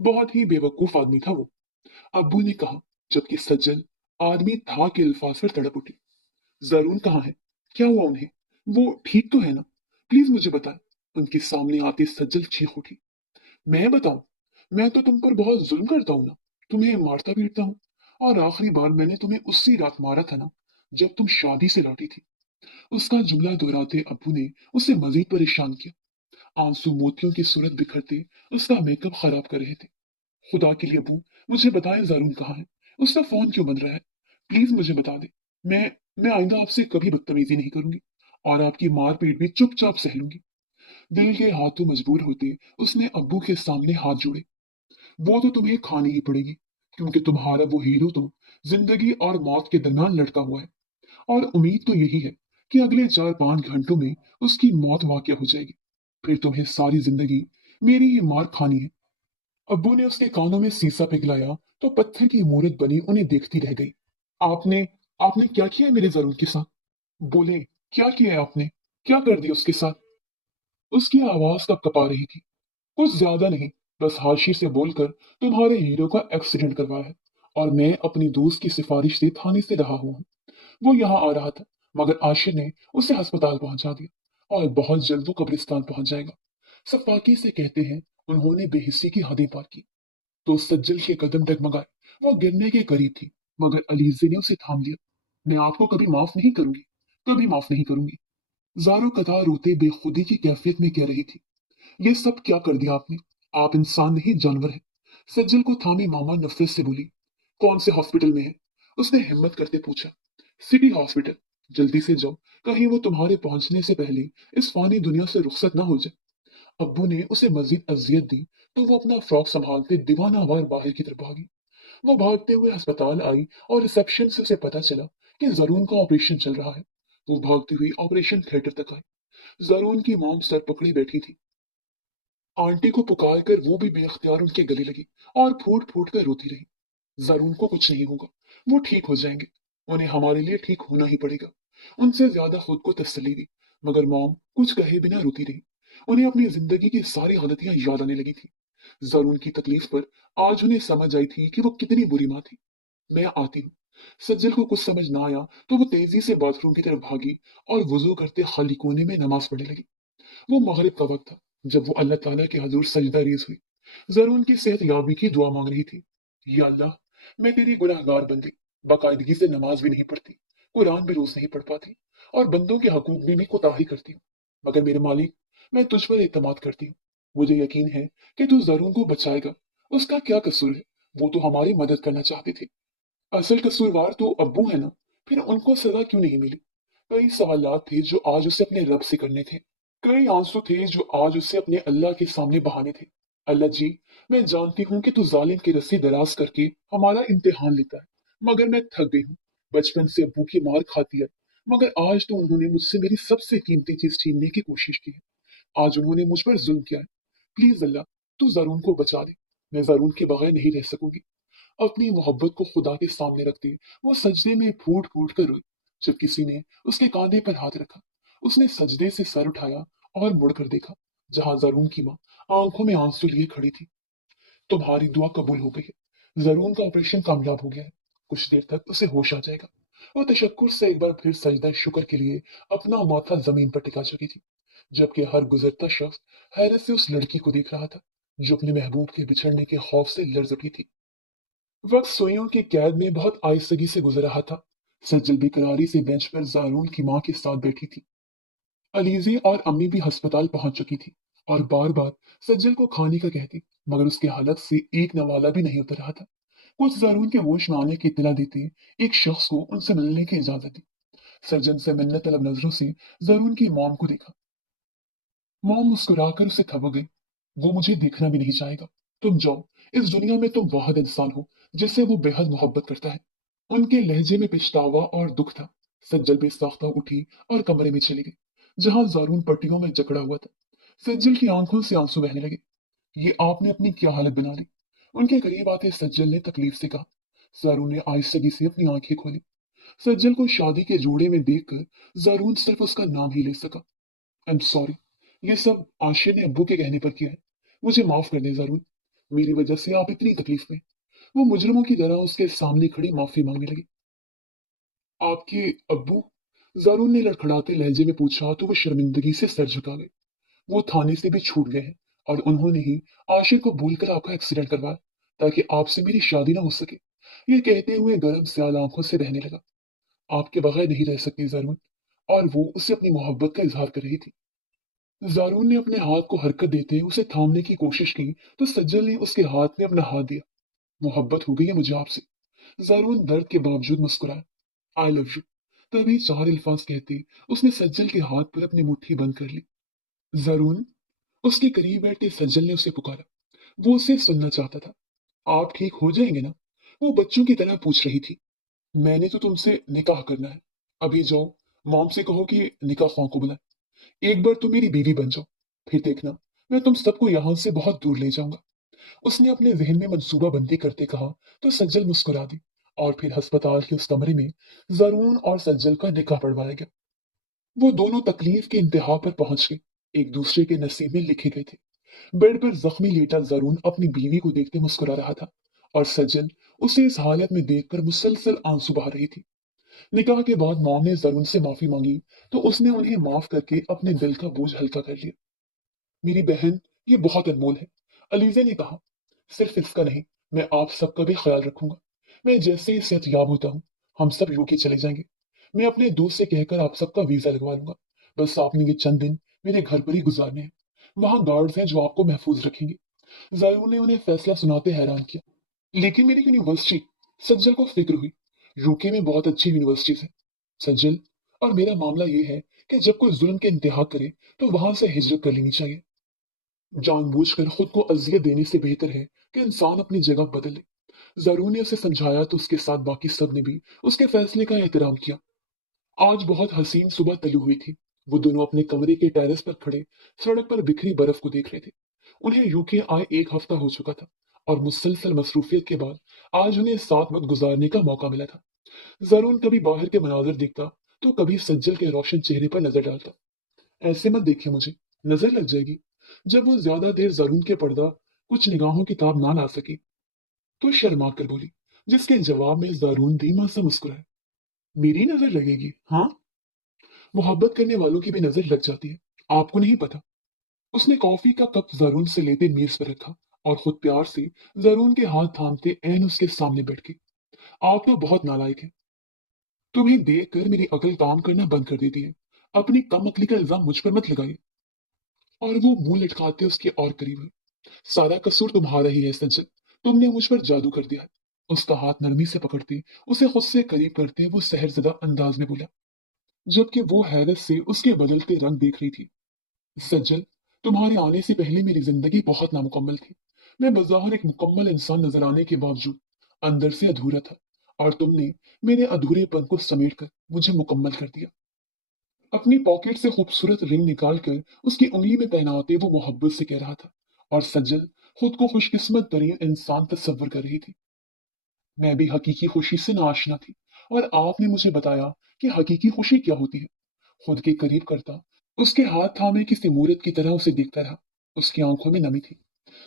बहुत ही बेवकूफ आदमी था वो, अब्बू ने कहा, जबकि सज्जल आदमी था के अल्फाज पर तड़प उठी। जरून कहाँ है? क्या हुआ उन्हें? वो ठीक तो है ना? प्लीज मुझे बताएं। उनके सामने आते सज्जल चीख उठी। मैं बताऊं? मैं तो तुम पर बहुत जुल्म करता हूं ना, तुम्हें मारता पीटता हूँ। और आखिरी बार मैंने तुम्हें उसी रात मारा था ना, जब तुम शादी से लौटी थी। उसका जुमला दोहराते अब्बू ने उसे मजीद परेशान किया। आंसू मोतियों की सूरत बिखरते उसका मेकअप खराब कर रहे थे। खुदा के लिए अब्बू, मुझे बताएं जारून कहाँ है? उसका फोन क्यों बंद रहा है? प्लीज मुझे बता दे। मैं मैं आइंदा आपसे कभी बदतमीजी नहीं करूंगी, और आपकी मार पीट भी चुपचाप सह लूंगी। दिल के हाथों मजबूर होते उसने अब्बू के सामने हाथ जोड़े। वो तो तुम्हें खानी ही पड़ेगी, क्योंकि तुम्हारा वो हीरो तो जिंदगी और मौत के दरमियान लटका हुआ है। और उम्मीद तो यही है कि अगले 4-5 घंटों में उसकी मौत वाक़या हो जाएगी। फिर तुम्हें सारी जिंदगी मेरी ही मार खानी है। अब्बू ने उसके कानों में शीशा पिघलाया तो पत्थर की मूरत बनी उन्हें देखती रह गई। आपने आपने क्या किया है मेरे जरून के साथ? बोले, क्या किया है आपने? क्या कर दिया उसके साथ? उसकी आवाज तब कपा रही थी। कुछ ज्यादा नहीं, बस हाशी से बोलकर तुम्हारे हीरो का एक्सीडेंट करवाया है, और मैं अपनी दोस्त की सिफारिश से थाने से रहा हूँ। वो यहाँ आ रहा था, मगर आशिर ने उसे अस्पताल पहुंचा दिया, और बहुत जल्द वो कब्रिस्तान पहुंच जाएगा। सफाकी से कहते हैं, उन्होंने बेहिस्सी की हदें पार की। तो सज्जल के कदम डगमगाए। वो गिरने के करीब थी, मगर अलीजे ने उसे थाम लिया। मैं आपको कभी माफ नहीं करूंगी, कभी माफ नहीं करूंगी। जारो कतार रोते बेखुदी की कैफियत में कह रही थी, ये सब क्या कर दिया आपने? आप इंसान नहीं जानवर हैं। सज्जल को थामे मामा नफरत से बोली, कौन से हॉस्पिटल में है? उसने हिम्मत करते पूछा। City hospital. जल्दी से जाओ, कहीं वो तुम्हारे पहुंचने से पहले इस फानी दुनिया से रुखसत ना हो जाए। अब्बू ने उसे मजीद अजियत दी, तो वो अपना फ्रॉक संभालते दीवाना वार बाहर की तरफ भागी। वो भागते हुए अस्पताल आई, और रिसेप्शन से उसे पता चला कि जरून का ऑपरेशन चल रहा है। वो भागती हुई ऑपरेशन थिएटर तक आई। जरून की मॉम सर पकड़े बैठी थी। आंटी को पुकार कर वो भी बेअख्तियार उनके गले लगी, और फूट फूट कर रोती रही। जरून को कुछ नहीं होगा, वो ठीक हो जाएंगे। उन्हें हमारे लिए ठीक होना ही पड़ेगा। उनसे ज्यादा खुद को तसल्ली दी, मगर मॉम कुछ कहे बिना रोती रही। उन्हें अपनी जिंदगी की सारी हालतियां याद आने लगी थी। जरून की तकलीफ पर आज उन्हें समझ आई थी कि वो कितनी बुरी माँ थी। मैं आती हूँ। सज्जल को कुछ समझ ना आया, तो वो तेजी से बाथरूम की तरफ भागी, और वुजू करते खाली कोने में नमाज पढ़ने लगी। वो मगरिब का वक्त था, जब वो अल्लाह ताला के हजूर सजदा रेज हुई। जरून की सेहत याबी की दुआ मांग रही थी। या अल्लाह, मैं तेरी गुनहगार बंदी, बाकायदगी से नमाज भी नहीं पढ़ती, कुरान भी रोज नहीं पढ़ पाती, और बंदों के हकूक भी मैं कोताही करती हूँ। मगर मेरे मालिक, मैं तुझ पर एतमाद करती हूँ। मुझे यकीन है कि तू जरून को बचाएगा। उसका क्या कसूर है? वो तो हमारी मदद करना चाहते थे। असल कसूरवार तो अब्बू है ना, फिर उनको सजा क्यों नहीं मिली? कई सवालात थे जो आज उसे अपने रब से करने थे। कई आंसू थे जो आज उसे अपने अल्लाह के सामने बहाने थे। अल्लाह जी, मैं जानती हूँ कि तू जालिम की रस्सी दराज करके हमारा इम्तिहान लेता है, मगर मैं थक गई हूँ। बचपन से अब्बू की मार खाती है, मगर आज तो उन्होंने मुझसे मेरी सबसे कीमती चीज छीनने की कोशिश की है। आज उन्होंने मुझ पर जुल्म किया है। प्लीज अल्लाह, तो ज़रून को बचा ले। मैं ज़रून के बगैर नहीं रह सकूंगी। अपनी मोहब्बत को खुदा के सामने रखते वो सजदे में फूट फूट कर रोई। जब किसी ने उसके कांधे पर हाथ रखा, उसने सजदे से सर उठाया और मुड़कर देखा, जहां ज़रून की माँ आंखों में आंसू लिए खड़ी थी। तुम्हारी दुआ कबूल हो गई है, जरून का ऑपरेशन कामयाब हो गया है। कुछ देर तक उसे होश आ जाएगा। वो तशक्कुर से एक बार फिर सजदा शुक्र के लिए अपना माथा जमीन पर टिका चुकी थी, जबकि हर गुजरता शख्स हैरत से उस लड़की को देख रहा था, जो अपने महबूब के बिछड़ने के खौफ से लर्ज उठी थी। वक्त सुइयों की कैद में बहुत आहिस्तगी से गुजर रहा था। सज्जल बेकरारी से बेंच पर जारून की माँ के साथ बैठी थी। अलीज़े और अम्मी भी अस्पताल पहुंच चुकी थी और बार बार सज्जल को खाने का कहती, मगर उसके हलक से एक नवाला भी नहीं उतर रहा था। कुछ जारून के होश में आने की इत्तला देते एक शख्स को उनसे मिलने की इजाजत दी। सज्जन से मिन्नत तलब नजरों से जारून की मॉम को देखा। मॉम मुस्कुराकर उसे थपक गई। वो मुझे देखना भी नहीं चाहेगा। तुम जाओ। इस दुनिया में तुम वाहिद इंसान हो जिससे वो बेहद मोहब्बत करता है। उनके लहजे में पछतावा और दुख था। सज्जल बेसाख्ता उठी और कमरे में चली गई, जहां जारून पट्टियों में जकड़ा हुआ था। सज्जल की आंखों से आंसू बहने लगे। ये आपने अपनी क्या हालत बना ली? उनके करीब आते सज्जल ने तकलीफ से कहा। जारून ने आहिस्तगी से अपनी आंखें खोली। सज्जल को शादी के जोड़े में देखकर जारून सिर्फ उसका नाम ही ले सका। I am sorry. ये सब आशिर ने अब्बू के कहने पर किया है। मुझे माफ कर दे जारून। मेरी वजह से आप इतनी तकलीफ में। वो मुजरिमों की तरह उसके सामने खड़ी माफी मांगने लगी। आपके अब्बू? जारून ने लड़खड़ाते लहजे में पूछा तो वो शर्मिंदगी से सर झुका गए। वो थाने से भी छूट गए हैं और उन्होंने ही आशिर को भूलकर आपका एक्सीडेंट करवाया ताकि आपसे मेरी शादी ना हो सके। ये कहते हुए गर्म स्याल आंखों से बहने लगा। आपके बगैर नहीं रह सकती जारून। और वो उसे अपनी मोहब्बत का इजहार कर रही थी। जारून ने अपने हाथ को हरकत देते उसे थामने की कोशिश की तो सज्जल ने उसके हाथ में अपना हाथ दिया। मोहब्बत हो गई है मुझे आपसे। जारून दर्द के बावजूद मुस्कुराया। I love you. तभी चार अल्फाज कहते उसने सज्जल के हाथ पर अपनी मुट्ठी बंद कर ली। जारून। उसके करीब बैठे सज्जल ने उसे पुकारा। वो उसे सुनना चाहता था। आप ठीक हो जाएंगे ना? वो बच्चों की तरह पूछ रही थी। मैंने तो तुमसे निकाह करना है। अभी जाओ, मॉम से कहो कि निकाह खां को बुलाए। एक बार तुम मेरी बीवी बन जाओ, फिर देखना मैं तुम सबको यहां से बहुत दूर ले जाऊंगा। उसने अपने जहन में मंसूबा बंदी करते कहा तो सज्जल मुस्कुरा दी। और फिर अस्पताल के उस कमरे में जरून और सज्जल का निकाह पढ़वाया गया। वो दोनों तकलीफ के इंतहा पर पहुंच गए, एक दूसरे के नसीब में लिखे गए थे। बेड पर जख्मी लेटा जरून अपनी बीवी को देखते मुस्कुरा रहा था और सज्जल उसे इस हालत में देखकर मुसलसल आंसू बहा रही थी। निकाह के बाद मॉम ने जरून से माफी मांगी तो उसने उन्हें माफ करके अपने दिल का बोझ हल्का कर लिया। मेरी बहन, ये बहुत अनमोल है। अलीजे ने कहा। सिर्फ इसका नहीं, मैं आप सबका भी ख्याल रखूंगा। मैं जैसे ही सेहतयाब होता हूँ, हम सब यूके चले जाएंगे। मैं अपने दोस्त से कहकर आप सबका वीजा लगवा लूंगा। बस आपने ये चंद दिन मेरे घर पर ही गुजारने हैं। वहां गार्ड्स हैं जो आपको महफूज रखेंगे। जायरू ने उन्हें फैसला सुनाते हैरान किया। लेकिन मेरी यूनिवर्सिटी। सज्जल को फिक्र हुई। यूके में बहुत अच्छी यूनिवर्सिटीज हैं सज्जल। और मेरा मामला ये है कि जब कोई जुल्म के इंतहा करे तो वहां से हिजरत कर लेनी चाहिए। जानबूझकर खुद को अजियत देने से बेहतर है कि इंसान अपनी जगह बदल ले। जरून ने उसे समझाया तो उसके साथ बाकी सब ने भी उसके फैसले का एहतराम किया। आज बहुत हसीन सुबह तली हुई थी। वो दोनों अपने कमरे के टेरेस पर खड़े सड़क पर बिखरी बर्फ को देख रहे थे। उन्हें यूके आए एक हफ्ता हो चुका था और मुसलसल मसरूफियत के बाद आज उन्हें साथ वक्त गुजारने का मौका मिला था। जरून कभी बाहर के मनाजिर देखता तो कभी सज्जल के रोशन चेहरे पर नजर डालता। ऐसे मत देखिए मुझे, नजर लग जाएगी। जब वो ज्यादा देर जरून के पर्दा कुछ निगाहों की ताब ना ला सकी तो शर्मा कर बोली, जिसके जवाब में जारून धीमा सा मुस्कुराया। मेरी नजर लगेगी? हाँ। मोहब्बत करने वालों की भी नजर लग जाती है, आपको नहीं पता। उसने कॉफी का कप जारून से लेते मेज पर रखा और खुद प्यार से जारून के हाथ थामते ऐन उसके सामने बैठ गई। आप तो बहुत नालायक हैं। तुम्हें देख कर मेरी अकल काम करना बंद कर देती है। अपनी कम अकली का इल्जाम मुझ पर मत लगाइए। और वो मुंह लटकाते उसके और करीब हुई। सारा कसूर तुम्हारा ही है सज्जन। तुमने मुझ पर जादू कर दिया है। उसका हाथ नरमी से पकड़ते उसे खुद से करीब करते वो सहरजदा अंदाज में बोला, जबकि वो हैरत से उसके बदलते रंग देख रही थी। सज्जल, तुम्हारे आने से पहले मेरी जिंदगी बहुत नामुकम्मल थी। मैं बज़ाहिर एक मुकम्मल इंसान नजर आने के बावजूद अंदर से अधूरा था। और तुमने मेरे अधूरेपन को समेट कर मुझे मुकम्मल कर दिया। अपनी पॉकेट से खूबसूरत रिंग निकालकर उसकी उंगली में पहनाते वो मोहब्बत से कह रहा था। और सज्जल, खुद को खुशकिस्मत तरीन इंसान तस्वर कर रही थी। मैं भी हकीकी खुशी से नाआशना थी, और आपने मुझे बताया कि हकीकी खुशी क्या होती है। खुद के करीब करता, उसके हाथ थामे किसी मूरत की तरह उसे देखता रहा। उसकी आंखों में नमी थी।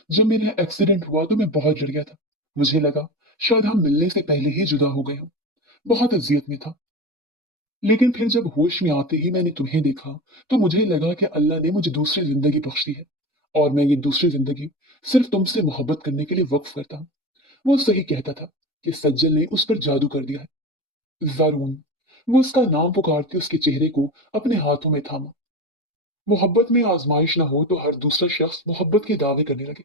जब मेरा एक्सीडेंट हुआ तो मैं बहुत डर गया था। मुझे लगा शायद हम मिलने से पहले ही जुदा हो गए हों। बहुत अजियत में था। लेकिन फिर जब होश में आते ही मैंने तुम्हें देखा, तो मुझे लगा कि अल्लाह ने मुझे दूसरी जिंदगी बख्श दी है, और मैं ये दूसरी जिंदगी सिर्फ तुमसे मोहब्बत करने के लिए वक्फ करता हूँ। वो सही कहता था कि सज्जल ने उस पर जादू कर दिया है। जारून, वो उसका नाम पुकारते उसके चेहरे को अपने हाथों में थामा। मोहब्बत में आजमाइश ना हो तो हर दूसरा शख्स मोहब्बत के दावे करने लगे।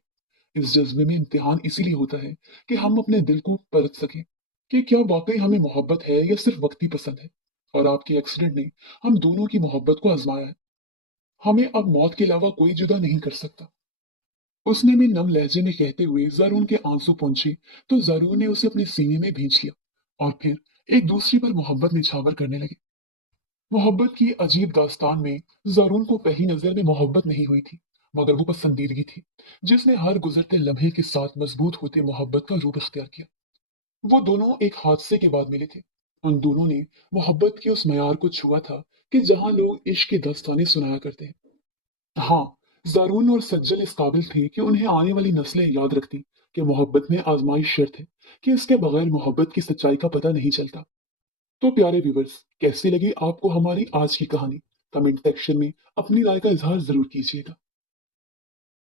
इस जज्बे में इम्तिहान इसीलिए होता है कि हम अपने दिल को परख सकें कि क्या वाकई हमें मोहब्बत है या सिर्फ वक्ती पसंद है। और आपके एक्सीडेंट ने हम दोनों की मोहब्बत को आजमाया है। हमें अब मौत के अलावा कोई जुदा नहीं कर सकता। उसने भी नम लहजे में कहते हुए जरून के आंसू पहुंचे, तो जरून ने उसे अपने सीने में भींच लिया, और फिर एक दूसरे पर मोहब्बत निछावर करने लगे। मोहब्बत की अजीब दास्तान में जरून को पहली नजर में मोहब्बत नहीं हुई थी, मगर वो पसंदीदगी थी, जिसने हर गुजरते लम्हे के साथ मजबूत होते मोहब्बत का रूप इख्तियार किया। वो दोनों एक हादसे के बाद मिले थे। उन दोनों ने मोहब्बत के उस मयार को छुआ था कि जहां लोग इश्क की दास्तानें सुनाया करते हैं। हाँ, ज़ारून और सज्जल इस काबिल थे कि उन्हें आने वाली नस्लें याद रखती कि मोहब्बत में आजमाइश शर्त है, कि इसके बगैर मोहब्बत की सच्चाई का पता नहीं चलता। तो प्यारे व्यूवर्स, कैसी लगी आपको हमारी आज की कहानी? कमेंट सेक्शन में अपनी राय का इजहार जरूर कीजिएगा।